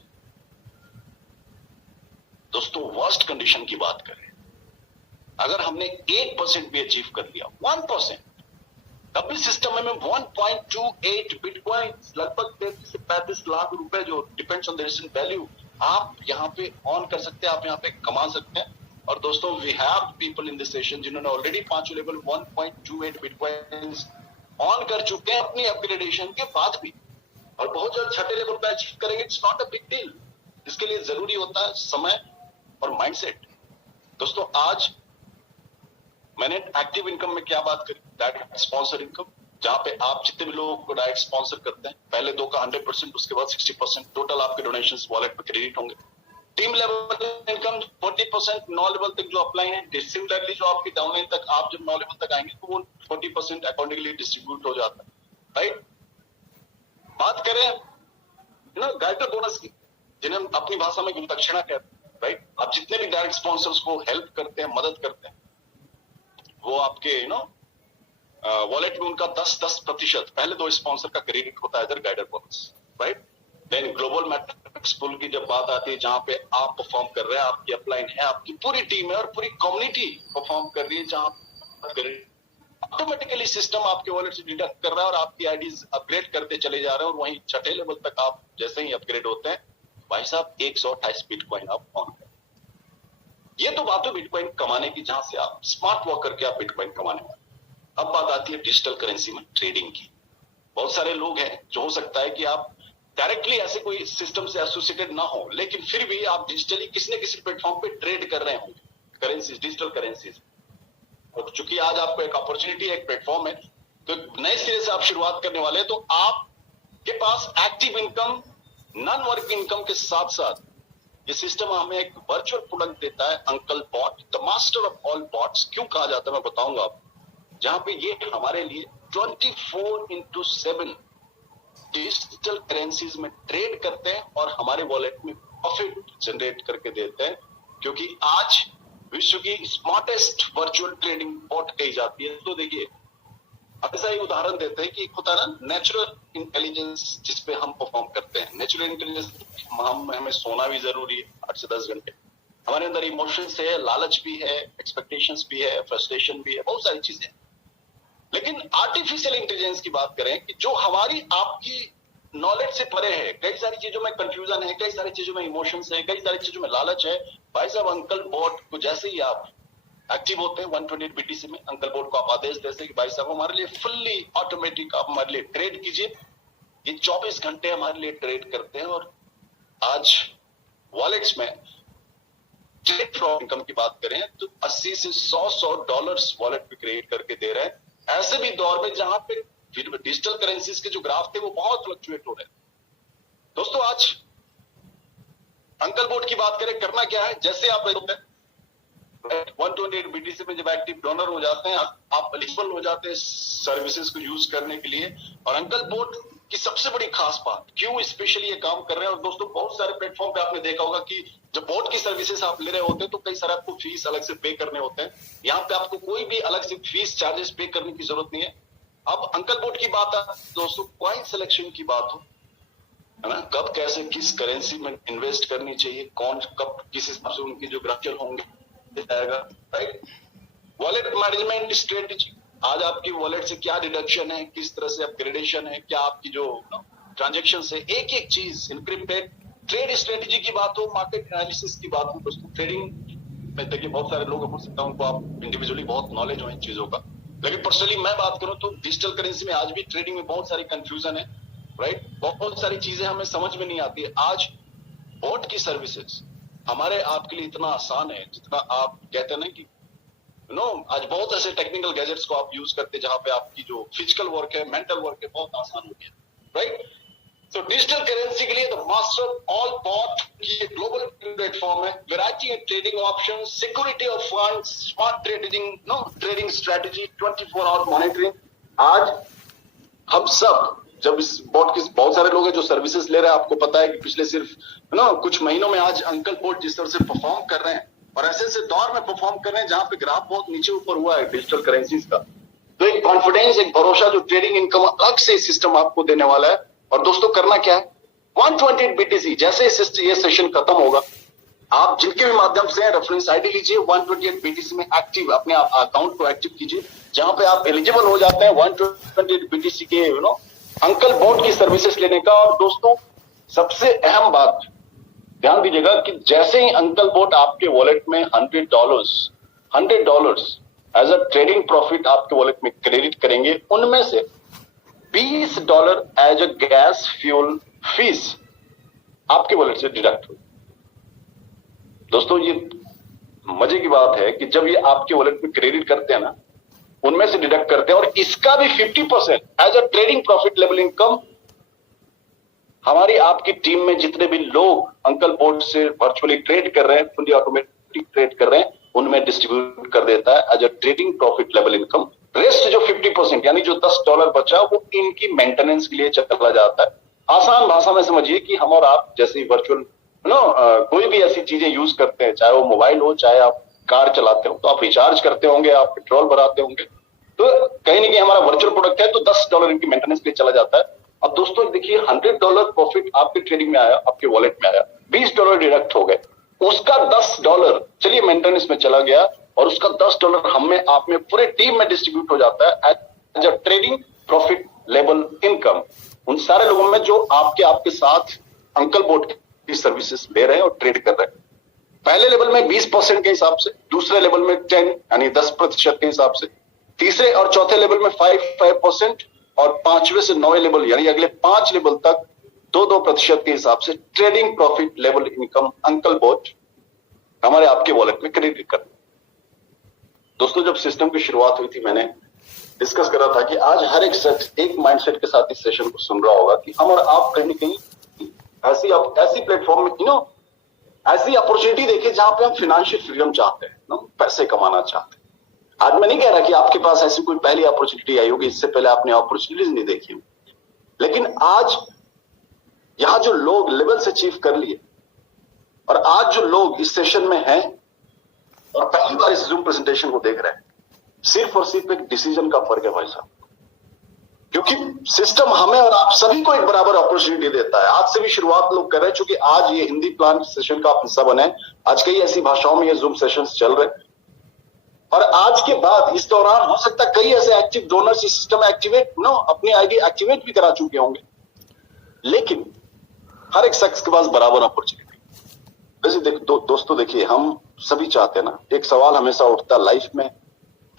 दोस्तों वर्स्ट कंडीशन की बात करें, अगर हमने 1% भी अचीव कर लिया, 1%, तब भी सिस्टम में 1.28 बिटकॉइन, लगभग 33 से 35 लाख रुपए, जो depends on the recent value, आप यहां पे ऑन कर सकते हैं, आप यहां पे कमा सकते हैं। और दोस्तों we have people in this session जिन्होंने ऑलरेडी 5 लेवल 1.28 बिटकॉइन ऑन कर चुके हैं अपनी अपग्रेडेशन के बाद भी, और बहुत जल्द 6ठे लेवल पे अचीव करेंगे। It's not a big deal. इसके लिए जरूरी होता है समय और माइंडसेट। दोस्तों आज मैंने एक्टिव इनकम में क्या बात करी, डायरेक्ट स्पॉन्सर इनकम, जहां पे आप जितने भी लोगों को डायरेक्ट स्पॉन्सर करते हैं, पहले 2 का 100%, उसके बाद 60%, टोटल आपके डोनेशंस वॉलेट पे क्रेडिट होंगे। टीम लेवल इनकम 40%, 9 लेवल तक जो अप्लाई है, सिमिलरली जो आपकी डाउनलाइन तक, आप जब 9 लेवल तक आएंगे तो वो 40% अकॉर्डिंगली डिस्ट्रीब्यूट हो जाता है, राइट। बात करें ना गाइडर बोनस की, जिन्हें हम अपनी भाषा में गुरुदक्षिणा कहते हैं, राइट। आप जितने भी डायरेक्ट स्पॉन्सर्स को हेल्प करते हैं, मदद करते हैं, वो आपके वॉलेट में उनका 10% पहले 2 स्पॉन्सर का क्रेडिट होता है guider bonus, right. Then global matrix pool की जब बात आती है, जहां पे आप परफॉर्म कर रहे हैं, आपकी अपलाइन है, आपकी पूरी टीम है और पूरी कम्युनिटी परफॉर्म कर रही है, जहां ऑटोमेटिकली सिस्टम आपके वॉलेट से डिडक्ट कर रहा है और आपकी आईडीज अपग्रेड करते चले जा रहे हैं, और वहीं छठे लेवल तक आप जैसे ही अपग्रेड होते हैं, भाई साहब 128 बिटकॉइन आप ऑन करें। ये तो बात है बिटकॉइन कमाने की, जहां से आप स्मार्ट वर्क करके आप बिटकॉइन कमाने वाले। अब बात आती है डिजिटल करेंसी में ट्रेडिंग की। बहुत सारे लोग हैं जो हो सकता है कि आप डायरेक्टली ऐसे कोई सिस्टम से एसोसिएटेड ना हो, लेकिन फिर भी आप डिजिटली किसी न किसी प्लेटफॉर्म पे ट्रेड कर रहे होंगे करेंसीज, डिजिटल करेंसीज। और चूंकि आज आपको एक अपॉर्चुनिटी, एक प्लेटफॉर्म है, तो नए सिरे से आप शुरुआत करने वाले हैं, तो आपके पास active income, non work income के साथ साथ ये सिस्टम हमें एक वर्चुअल प्रोडक्ट देता है, uncle bot, the master of all bots. क्यों कहा जाता है मैं बताऊंगा आपको, जहां पे ये हमारे लिए 24/7 डिजिटल करेंसीज में ट्रेड करते हैं और हमारे वॉलेट में प्रॉफिट जनरेट करके देते हैं, क्योंकि आज विश्व की स्मार्टेस्ट वर्चुअल ट्रेडिंग बॉट कही जाती है। तो देखिए, ऐसा ही उदाहरण देते हैं कि एक होता है ना नेचुरल इंटेलिजेंस, जिसपे हम परफॉर्म करते हैं। नेचुरल इंटेलिजेंस, हमें सोना भी जरूरी है 8 से 10 घंटे, हमारे अंदर इमोशंस है, लालच भी है, एक्सपेक्टेशंस भी है, फ्रस्ट्रेशन भी है, बहुत सारी चीजें। लेकिन आर्टिफिशियल इंटेलिजेंस की बात करें कि जो हमारी आपकी नॉलेज से परे है, कई सारी चीजों में कंफ्यूजन है, कई सारी चीजों में इमोशंस है, कई सारी चीजों में लालच है। भाई साहब, अंकल बोट को जैसे ही आप एक्टिव होते हैं 128 BTC में, अंकल बोट को आप आदेश देते कि भाई साहब हमारे लिए फुल्ली ऑटोमेटिक आप हमारे लिए ट्रेड कीजिए, ये 24 घंटे हमारे लिए ट्रेड करते हैं। और आज वॉलेट्स में ट्रेड फ्रॉम इनकम की बात करें तो 80 से 100 डॉलर्स वॉलेट पे क्रिएट करके दे रहे हैं, ऐसे भी दौर में जहां पे डिजिटल करेंसीज के जो ग्राफ थे वो बहुत फ्लक्चुएट हो रहे हैं। दोस्तों, आज अंकल बोट की बात करें, करना क्या है, जैसे आप 128 BTC में जब एक्टिव डोनर हो जाते हैं, आप एलिजिबल हो जाते हैं सर्विसेज को यूज करने के लिए। और अंकल बोट की सबसे बड़ी खास बात, क्यों स्पेशली ये काम कर रहे हैं, और दोस्तों बहुत सारे प्लेटफॉर्म पे आपने देखा होगा कि जब बोट की सर्विसेज आप ले रहे होते हैं तो कई सारे आपको फीस अलग से पे करने होते हैं। यहाँ पे आपको कोई भी अलग से फीस चार्जेस पे करने की जरूरत नहीं है। अब अंकल बोट की बात है दोस्तों, कॉइन सिलेक्शन की बात हो, है ना, कब कैसे किस करेंसी में इन्वेस्ट करनी चाहिए, कौन कब किस हिसाब से उनकी जो ग्राफिकल होंगे जाएगा, राइट। वॉलेट मैनेजमेंट स्ट्रेटेजी, आज आपकी वॉलेट से क्या डिडक्शन है, किस तरह से अपग्रेडेशन है, क्या आपकी जो ट्रांजेक्शन है, एक एक चीज इनक्रिप्टेड। ट्रेड स्ट्रेटेजी की बात हो, मार्केट एनालिसिस की बात हो, दोस्तों ट्रेडिंग में देखिए बहुत सारे लोग, हो सकता है उनको आप इंडिविजुअली बहुत नॉलेज हो इन चीजों का, लेकिन पर्सनली मैं बात करूं तो डिजिटल करेंसी में आज भी ट्रेडिंग में बहुत सारी कंफ्यूजन है, राइट। बहुत सारी चीजें हमें समझ में नहीं आती है। आज बोट की सर्विसेज हमारे आपके लिए इतना आसान है जितना आप कहते हैं ना कि आज बहुत ऐसे टेक्निकल गैजेट्स को आप यूज करते हैं जहां पे आपकी जो फिजिकल वर्क है, मेंटल वर्क है, बहुत आसान हो गया, राइट। तो डिजिटल करेंसी के लिए द मास्टर ऑल बॉट की ग्लोबल प्लेटफॉर्म है, variety of trading option, security of fund, smart trading strategy, 24 hour monitoring. आज हम सब जब इस बोट की बहुत सारे लोग हैं जो सर्विसेज ले रहे हैं, आपको पता है कि पिछले सिर्फ कुछ महीनों में आज अंकल बोट जिस तरह से परफॉर्म कर रहे हैं, और ऐसे दौर में परफॉर्म कर रहे हैं जहां पे ग्राफ बहुत नीचे ऊपर हुआ है डिजिटल करेंसीज का, तो एक कॉन्फिडेंस, एक भरोसा, जो ट्रेडिंग इनकम अलग से सिस्टम आपको देने वाला है। और दोस्तों करना क्या है, 128 BTC जैसे ये सेशन खत्म होगा, आप जिनके भी माध्यम से रेफरेंस आईडी लीजिए, 128 BTC में एक्टिव अपने अकाउंट को एक्टिव कीजिए, जहां पे आप एलिजिबल हो जाते हैं 128 BTC के अंकल बोट की सर्विसेज लेने का। और दोस्तों सबसे अहम बात ध्यान दीजिएगा कि जैसे ही अंकल बोट आपके वॉलेट में $100 एज अ ट्रेडिंग प्रॉफिट आपके वॉलेट में क्रेडिट करेंगे, उनमें से $20 as a gas fuel fees आपके वॉलेट से डिडक्ट हुई। दोस्तों ये मजे की बात है कि जब ये आपके वॉलेट में क्रेडिट करते हैं ना, उनमें से डिडक्ट करते हैं, और इसका भी 50% as a trading profit level income हमारी आपकी टीम में जितने भी लोग अंकल बोट से वर्चुअली ट्रेड कर रहे हैं, फुली ऑटोमेटिक ट्रेड कर रहे हैं, उनमें डिस्ट्रीब्यूट कर देता है as a trading profit level income. Rest जो 50% यानी जो $10 बचा वो इनकी मेंटेनेंस के लिए चला जाता है। आसान भाषा में समझिए कि हम और आप जैसे वर्चुअल कोई भी ऐसी चीजें यूज करते हैं, चाहे वो मोबाइल हो, चाहे आप कार चलाते हो, तो आप रिचार्ज करते होंगे, आप पेट्रोल भराते होंगे, तो कहीं ना कहीं हमारा वर्चुअल प्रोडक्ट है तो $10 इनकी मेंटेनेंस के लिए चला जाता है। अब दोस्तों देखिए, $100 प्रॉफिट आपके ट्रेडिंग में आया, आपके वॉलेट में आया, $20 डिडक्ट हो गए, उसका $10 चलिए मेंटेनेंस में चला गया, और उसका $10 हम में, आप में, पूरे टीम में डिस्ट्रीब्यूट हो जाता है as a trading profit level income, उन सारे लोगों में जो आपके साथ अंकल बोट की सर्विसेज ले रहे हैं और ट्रेड कर रहे हैं। पहले लेवल में 20% के हिसाब से, दूसरे लेवल में 10 यानी 10% के हिसाब से, तीसरे और चौथे लेवल में 5% और 5वें से 9वें लेवल यानी अगले 5 लेवल तक 2% के हिसाब से trading profit level income uncle boat हमारे आपके वॉलेट में क्रेडिट कर। दोस्तों जब सिस्टम की शुरुआत हुई थी, मैंने डिस्कस करा था कि आज हर एक शख्स एक माइंडसेट के साथ इस सेशन को सुन रहा होगा कि हम और आप कहीं ना कहीं ऐसी प्लेटफॉर्म में ऐसी अपॉर्चुनिटी देखिए जहां पे हम फाइनेंशियल फ्रीडम चाहते हैं, पैसे कमाना चाहते हैं। आज मैं नहीं कह रहा कि आपके पास ऐसी कोई पहली अपॉर्चुनिटी आई होगी, इससे पहले आपने अपॉर्चुनिटीज नहीं देखी होगी, लेकिन आज यहां जो लोग लेवल्स अचीव कर लिए, और आज जो लोग इस सेशन में हैं और पहली बार इस जूम प्रेजेंटेशन को देख रहे हैं, सिर्फ और सिर्फ एक डिसीजन का फर्क है भाई साहब, क्योंकि सिस्टम हमें और आप सभी को एक बराबर अपॉर्चुनिटी देता है। आज से भी शुरुआत लोग कर रहे हैं, क्योंकि आज ये हिंदी प्लान सेशन का आप हिस्सा बने, आज कई ऐसी भाषाओं में ये जूम सेशंस चल रहे हैं, और आज के बाद इस दौरान हो सकता है कई ऐसे एक्टिव डोनर्स इस सिस्टम में अपनी आईडी एक्टिवेट भी करा चुके होंगे, लेकिन हर एक शख्स के पास बराबर अपॉर्चुनिटी। वैसे दोस्तों देखिए, हम सभी चाहते हैं ना, एक सवाल हमेशा उठता है लाइफ में,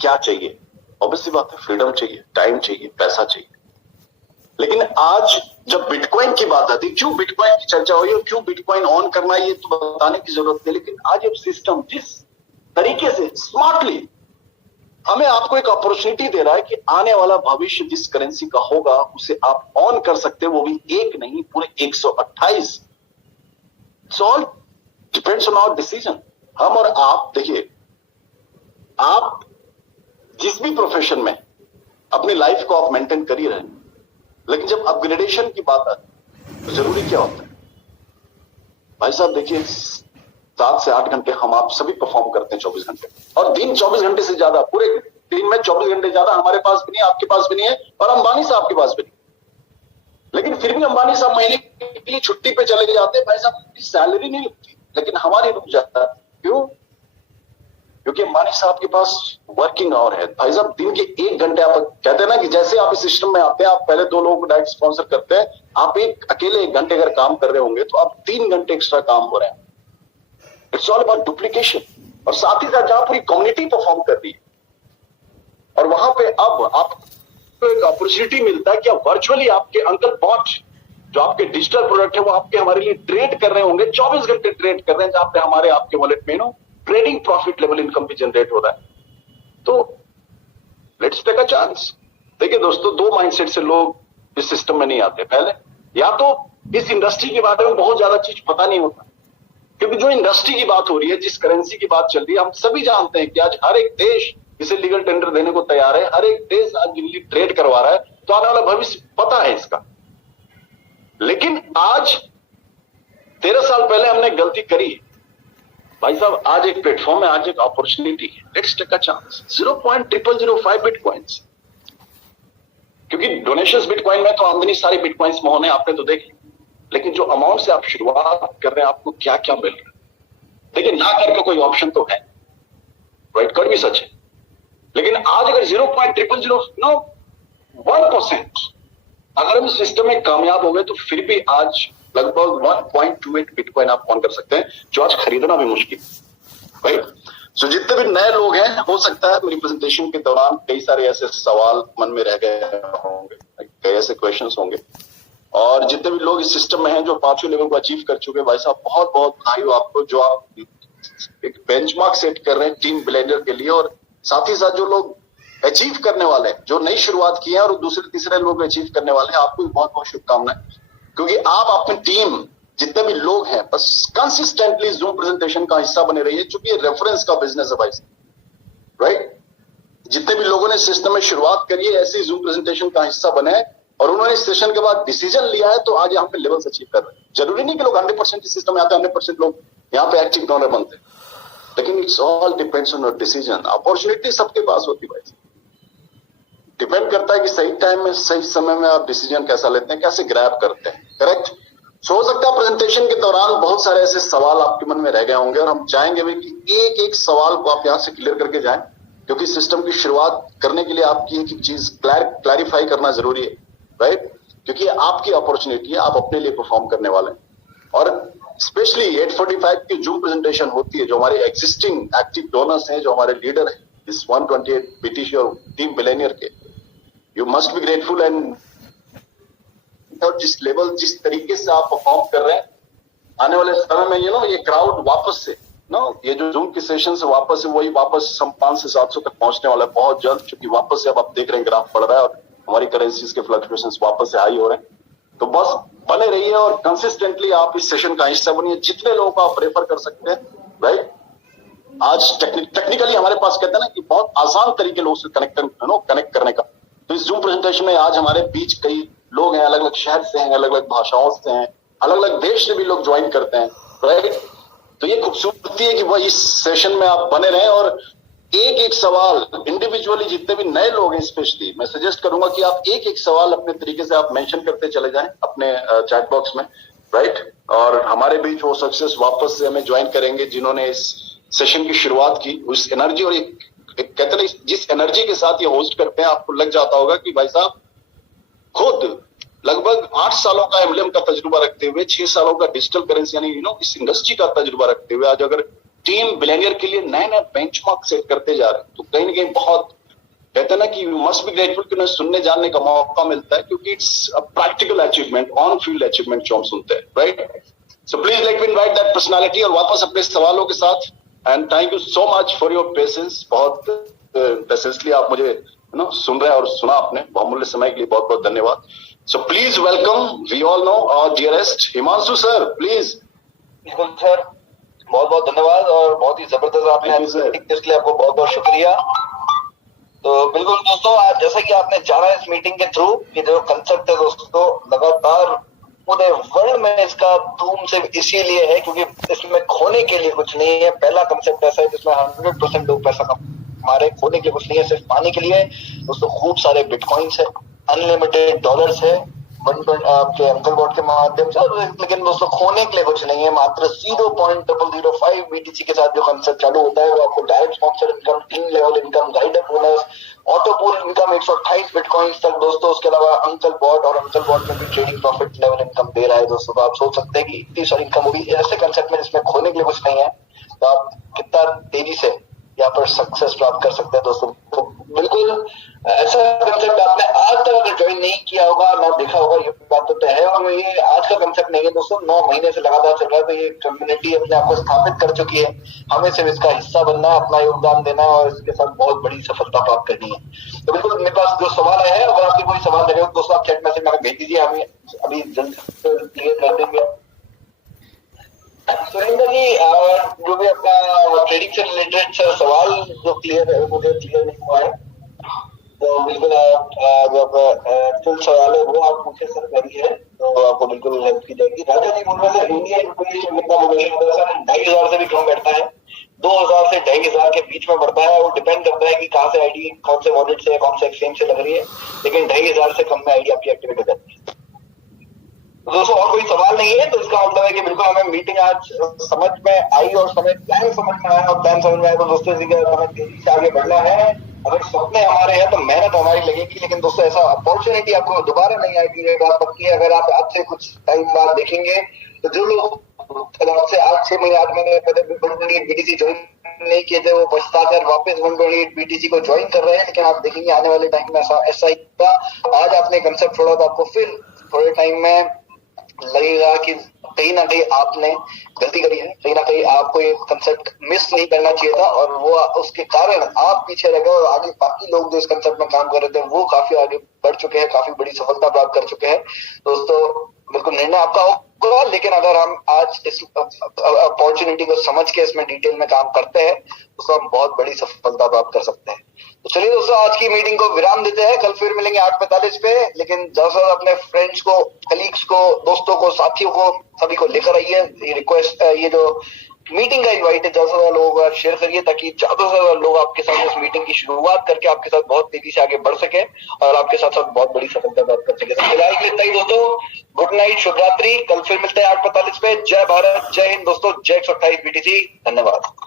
क्या चाहिए? ऑब्वियसली बात है, फ्रीडम चाहिए, टाइम चाहिए, पैसा चाहिए। लेकिन आज जब बिटकॉइन की बात आती है, क्यों बिटकॉइन की चर्चा हुई है, क्यों बिटकॉइन ऑन करना है, ये तो बताने की जरूरत नहीं, लेकिन आज ये सिस्टम जिस तरीके से स्मार्टली हमें आपको एक अपॉर्चुनिटी दे रहा है कि आने वाला भविष्य जिस करेंसी का होगा उसे आप ऑन कर सकते हैं, वो भी एक नहीं, पूरे 128। It's all depends on our decision. हम और आप देखिए, आप जिस भी प्रोफेशन में अपनी लाइफ को आप मेंटेन कर ही रहे हैं, लेकिन जब अपग्रेडेशन की बात आती है तो जरूरी क्या होता है भाई साहब? देखिए 7 से 8 घंटे हम आप सभी परफॉर्म करते हैं 24 घंटे, और दिन 24 घंटे से ज्यादा, पूरे दिन में 24 घंटे ज्यादा हमारे पास भी नहीं, आपके पास भी नहीं है, और अंबानी साहब के पास भी नहीं। लेकिन फिर भी अंबानी साहब महीने के लिए छुट्टी पे चले जाते हैं, भाई साहब सैलरी नहीं रुकती, लेकिन हमारी रुक जाता है। क्यों? क्योंकि अंबानी साहब के पास वर्किंग आवर है भाई साहब, दिन के 1 घंटे। आप कहते हैं ना कि जैसे आप इस सिस्टम में आते हैं, आप पहले 2 लोगों को डायरेक्ट स्पॉन्सर करते हैं, आप अकेले 1 घंटे अगर काम कर रहे होंगे तो आप 3 घंटे एक्स्ट्रा काम हो रहे हैं। It's all about duplication. और साथ ही साथ जहां पूरी कम्युनिटी परफॉर्म कर रही है, और वहां पे अब आपको एक अपॉर्चुनिटी मिलता है कि आप वर्चुअली आपके अंकल बॉट जो आपके डिजिटल प्रोडक्ट है वो आपके हमारे लिए ट्रेड कर रहे होंगे, 24 घंटे ट्रेड कर रहे हैं, जहां पे हमारे आपके वॉलेट में ट्रेडिंग प्रॉफिट लेवल इनकम भी जनरेट हो रहा है। तो लेट्स टेक अ चांस। देखिए दोस्तों, 2 माइंडसेट से लोग इस सिस्टम में नहीं आते। पहले, या तो इस इंडस्ट्री के बारे में बहुत ज्यादा चीज पता नहीं होता, क्योंकि जो इंडस्ट्री की बात हो रही है, जिस करेंसी की बात चल रही है, हम सभी जानते हैं कि आज हर एक देश इसे लीगल टेंडर देने को तैयार है, हर एक देश आज दिल्ली ट्रेड करवा रहा है, तो आने वाला भविष्य पता है इसका। लेकिन आज 13 साल पहले हमने गलती करी भाई साहब, आज एक प्लेटफॉर्म है, आज एक अपॉर्चुनिटी है, let's take a chance. 0.0005 bitcoins, क्योंकि डोनेशंस बिटकॉइन में तो आमदनी सारी बिटकॉइंस में होने, आपने तो देखी, लेकिन जो अमाउंट से आप शुरुआत कर रहे हैं, आपको क्या क्या मिल रहा है? देखिए, ना करके कोई ऑप्शन तो है, राइट? कर भी सच है, लेकिन आज अगर 0.0001% अगर हम सिस्टम में कामयाब हो गए, तो फिर भी आज लगभग 1.28 बिटकॉइन आप ऑन कर सकते हैं, जो आज खरीदना भी मुश्किल, राइट? सो जितने भी नए लोग हैं, हो सकता है मेरी प्रेजेंटेशन के दौरान कई सारे ऐसे सवाल मन में रह गए होंगे, कई ऐसे क्वेश्चंस होंगे, और जितने भी लोग इस सिस्टम में हैं जो 5वें लेवल को अचीव कर चुके हैं, भाई साहब बहुत बहुत बधाई हो आपको, जो आप एक बेंचमार्क सेट कर रहे हैं टीम बिल्डर के लिए। और साथ ही साथ जो लोग अचीव करने वाले हैं, जो नई शुरुआत की है और दूसरे तीसरे लोग अचीव करने वाले हैं, आपको बहुत बहुत शुभकामनाएं, क्योंकि आप अपनी टीम जितने भी लोग हैं, बस कंसिस्टेंटली जूम प्रेजेंटेशन का हिस्सा बने रहिए, क्योंकि ये रेफरेंस का बिजनेस है भाई, राइट? जितने भी लोगों ने सिस्टम में शुरुआत करी है, ऐसे जूम प्रेजेंटेशन का हिस्सा बने, और उन्होंने इस सेशन के बाद डिसीजन लिया है, तो आज यहाँ पे लेवल्स अचीव कर रहे हैं। जरूरी नहीं कि लोग 100% इस सिस्टम में आते हैं, 100% लोग यहाँ पे एक्टिव डोनर बनते हैं, लेकिन it's all depends on your decision. Opportunity सबके पास होती है भाई, डिपेंड करता है कि सही टाइम में सही समय में आप डिसीजन कैसा लेते हैं, कैसे ग्रैब करते हैं। करेक्ट। सो हो सकता है प्रेजेंटेशन के दौरान बहुत सारे ऐसे सवाल आपके मन में रह गए होंगे, और हम चाहेंगे भी कि एक एक सवाल को आप यहाँ से क्लियर करके जाएं, क्योंकि सिस्टम की शुरुआत करने के लिए आपकी एक एक चीज क्लैरिफाई करना जरूरी है, राइट? क्योंकि आपकी अपॉर्चुनिटी है, आप अपने लिए परफॉर्म करने वाले हैं। और स्पेशली 845 की जूम प्रेजेंटेशन होती है, जो हमारे एग्जिस्टिंग एक्टिव डोनर्स हैं, जो हमारे लीडर हैं इस 128 बीटीसी और टीम बिलियनियर के, you must be grateful. And और जिस लेवल, जिस तरीके से आप परफॉर्म कर रहे हैं, आने वाले समय में ये क्राउड वापस से ये जो जूम की सेशन से वापस है, वही वापस हम 500 से 700 तक पहुंचने वाला है बहुत जल्द, क्योंकि वापस से अब आप देख रहे हैं ग्राफ बढ़ रहा है और हमारी करेंसीज के फ्लक्चुएशंस वापस से हाई हो रहे हैं। तो बस बने रहिए और कंसिस्टेंटली आप इस सेशन का हिस्सा बनिए, जितने लोगों को आप रेफर कर सकते हैं, राइट? आज टेक्निकली हमारे पास कहते हैं ना कि बहुत आसान तरीके लोगों से कनेक्ट करने का। तो इस जूम प्रेजेंटेशन में आज हमारे बीच कई लोग हैं, अलग अलग शहर से हैं, अलग अलग भाषाओं से हैं, अलग अलग देश से भी लोग ज्वाइन करते हैं, राइट? तो ये खूबसूरती है कि वह इस सेशन में आप बने रहें, और एक एक सवाल इंडिविजुअली जितने भी नए लोग हैं, स्पेशली मैं सजेस्ट करूंगा कि आप एक एक सवाल अपने तरीके से आप मेंशन करते चले जाएं अपने चैट बॉक्स में, राइट? और हमारे बीच वो सक्सेस वापस से हमें ज्वाइन करेंगे जिन्होंने इस सेशन की शुरुआत की। उस एनर्जी और एक कहते हैं जिस एनर्जी के साथ ये होस्ट करते हैं, आपको लग जाता होगा कि भाई साहब खुद लगभग 8 सालों का एमएलएम का तजुर्बा रखते हुए, 6 सालों का डिजिटल करेंसी यानी इस इंडस्ट्री का तजुर्बा रखते हुए, आज अगर टीम बिलियनियर के लिए नए नए बेंचमार्क सेट करते जा रहे हैं, तो कहीं ना कहीं बहुत कहते हैं ना कि यू मस्ट बी ग्रेटफुल कि उन्हें सुनने जानने का मौका मिलता है, क्योंकि it's a practical achievement, on field achievement जो हम सुनते हैं, right? So please let me invite that personality, और वापस अपने सवालों के साथ। And thank you so much for your patience. बहुत पेशेंसली आप मुझे सुन रहे हैं और सुना आपने, बहुमूल्य समय के लिए बहुत बहुत धन्यवाद। So please welcome, we all know our dearest Himanshu sir, please. बिल्कुल सर, बहुत बहुत धन्यवाद, और बहुत ही जबरदस्त आपने इसके लिए आपको बहुत बहुत शुक्रिया। तो बिल्कुल दोस्तों, आज जैसा कि आपने जाना इस मीटिंग के थ्रू कि जो कंसेप्ट है दोस्तों, लगातार पूरे वर्ल्ड में इसका धूम सिर्फ इसीलिए है क्योंकि इसमें खोने के लिए कुछ नहीं है। पहला कंसेप्ट ऐसा है जिसमें 100% लोग पैसा हमारे खोने के लिए कुछ नहीं है, सिर्फ पाने के लिए दोस्तों। खूब सारे बिटकॉइंस है, अनलिमिटेड डॉलर्स है आपके अंकल बॉट के माध्यम से, लेकिन दोस्तों खोने के लिए कुछ नहीं है। मात्र 0.005 बीटीसी के साथ जो कंसेप्ट चालू होता है, वो आपको direct sponsor income, team level income, rider bonus, auto pool income 128 bitcoins तक दोस्तों। उसके अलावा अंकल बॉट, और अंकल बॉट में भी ट्रेडिंग प्रॉफिट लेवल इनकम दे रहा है दोस्तों। तो आप सोच सकते हैं कि इतनी सारी इनकम होगी ऐसे कंसेप्ट में जिसमें खोने के लिए कुछ नहीं है, तो आप कितना तेजी से यहाँ पर सक्सेस प्राप्त कर सकते हैं दोस्तों। तो बिल्कुल ऐसा कंसेप्ट आपने आज तक अगर ज्वाइन नहीं किया होगा, ना देखा होगा, ये बात तो तय है। और ये आज का कंसेप्ट नहीं है दोस्तों, 9 महीने से लगातार चल रहा है। तो ये कम्युनिटी अपने आप को स्थापित कर चुकी है, हमें सिर्फ इसका हिस्सा बनना है, अपना योगदान देना है, और इसके साथ बहुत बड़ी सफलता प्राप्त करनी है। तो बिल्कुल मेरे पास जो सवाल है, अगर आपके कोई सवाल लगे हो दोस्तों, आप चैट मैसेज में भेज दीजिए, हमें अभी जल्द क्लियर कर देंगे। सुरेंद्र जी, जो भी अपना ट्रेडिंग से रिलेटेड सवाल जो क्लियर है, मुझे क्लियर नहीं हुआ है, तो बिल्कुल आप जब फुल सवाल है वो आप पूछे सर करिए, तो आपको बिल्कुल हेल्प की जाएगी। राजा जी बोल रहे हैं इंडियन रुपये कितना मोबाइल होता है सर? 2500 से भी कम बैठता है, 2000 से 2500 के बीच में बढ़ता है। वो डिपेंड करता है कि कहाँ से आईडी, कौन से वॉलेट से, कौन से एक्सचेंज से लग रही है, लेकिन 2500 से कम में आईडी आपकी एक्टिवेट हो जाती है। तो दोस्तों और कोई सवाल नहीं है, तो इसका मतलब है कि बिल्कुल हमें मीटिंग आज समझ में आई, और समय प्लान समझ में आया, और प्लान समझ में आया तो दोस्तों हमें तेजी से आगे बढ़ना है। अगर सपने हमारे हैं तो मेहनत हमारी लगेगी, लेकिन दोस्तों ऐसा अपॉर्चुनिटी आपको दोबारा नहीं आएगी। ये बात पक्की है। अगर आप आज से कुछ टाइम बाद देखेंगे तो जो लोग आपसे आज 6 महीने 8 महीने पहले 128 बीटीसी ज्वाइन नहीं किए थे, वो पछताकर वापस 128 बीटीसी को ज्वाइन कर रहे हैं। लेकिन आप देखेंगे आने वाले टाइम में ऐसा ही होगा। आज आपने कंसेप्ट छोड़ा तो आपको फिर थोड़े टाइम में लगेगा कि कहीं ना कहीं आपने गलती करी है, कहीं ना कहीं आपको ये कंसेप्ट मिस नहीं करना चाहिए था, और वो उसके कारण आप पीछे रह गए, और आगे बाकी लोग जो इस कंसेप्ट में काम कर रहे थे वो काफी आगे बढ़ चुके हैं, काफी बड़ी सफलता प्राप्त कर चुके हैं। दोस्तों बिल्कुल निर्णय आपका होगा, लेकिन अगर हम आज इस अपॉर्चुनिटी को समझ के इसमें डिटेल में काम करते हैं तो हम बहुत बड़ी सफलता प्राप्त कर सकते हैं। तो चलिए दोस्तों, आज की मीटिंग को विराम देते हैं। कल फिर मिलेंगे 8:45 पे। लेकिन ज्यादा से ज्यादा अपने फ्रेंड्स को, कलीग्स को, दोस्तों को, साथियों को, सभी को लेकर आइए। ये रिक्वेस्ट, ये जो मीटिंग का इनवाइट है, ज्यादा से ज्यादा लोगों को शेयर करिए, ताकि ज्यादा से ज्यादा लोग आपके साथ इस मीटिंग की शुरुआत करके आपके साथ बहुत तेजी से आगे बढ़ सके और आपके साथ साथ बहुत बड़ी सफलता प्राप्त कर सके। तो फिलहाल के लिए इतना ही दोस्तों। गुड नाइट, शुभ रात्रि। कल फिर मिलते हैं 8:45 पे। जय भारत, जय हिंद दोस्तों, जय 128 BTC। धन्यवाद।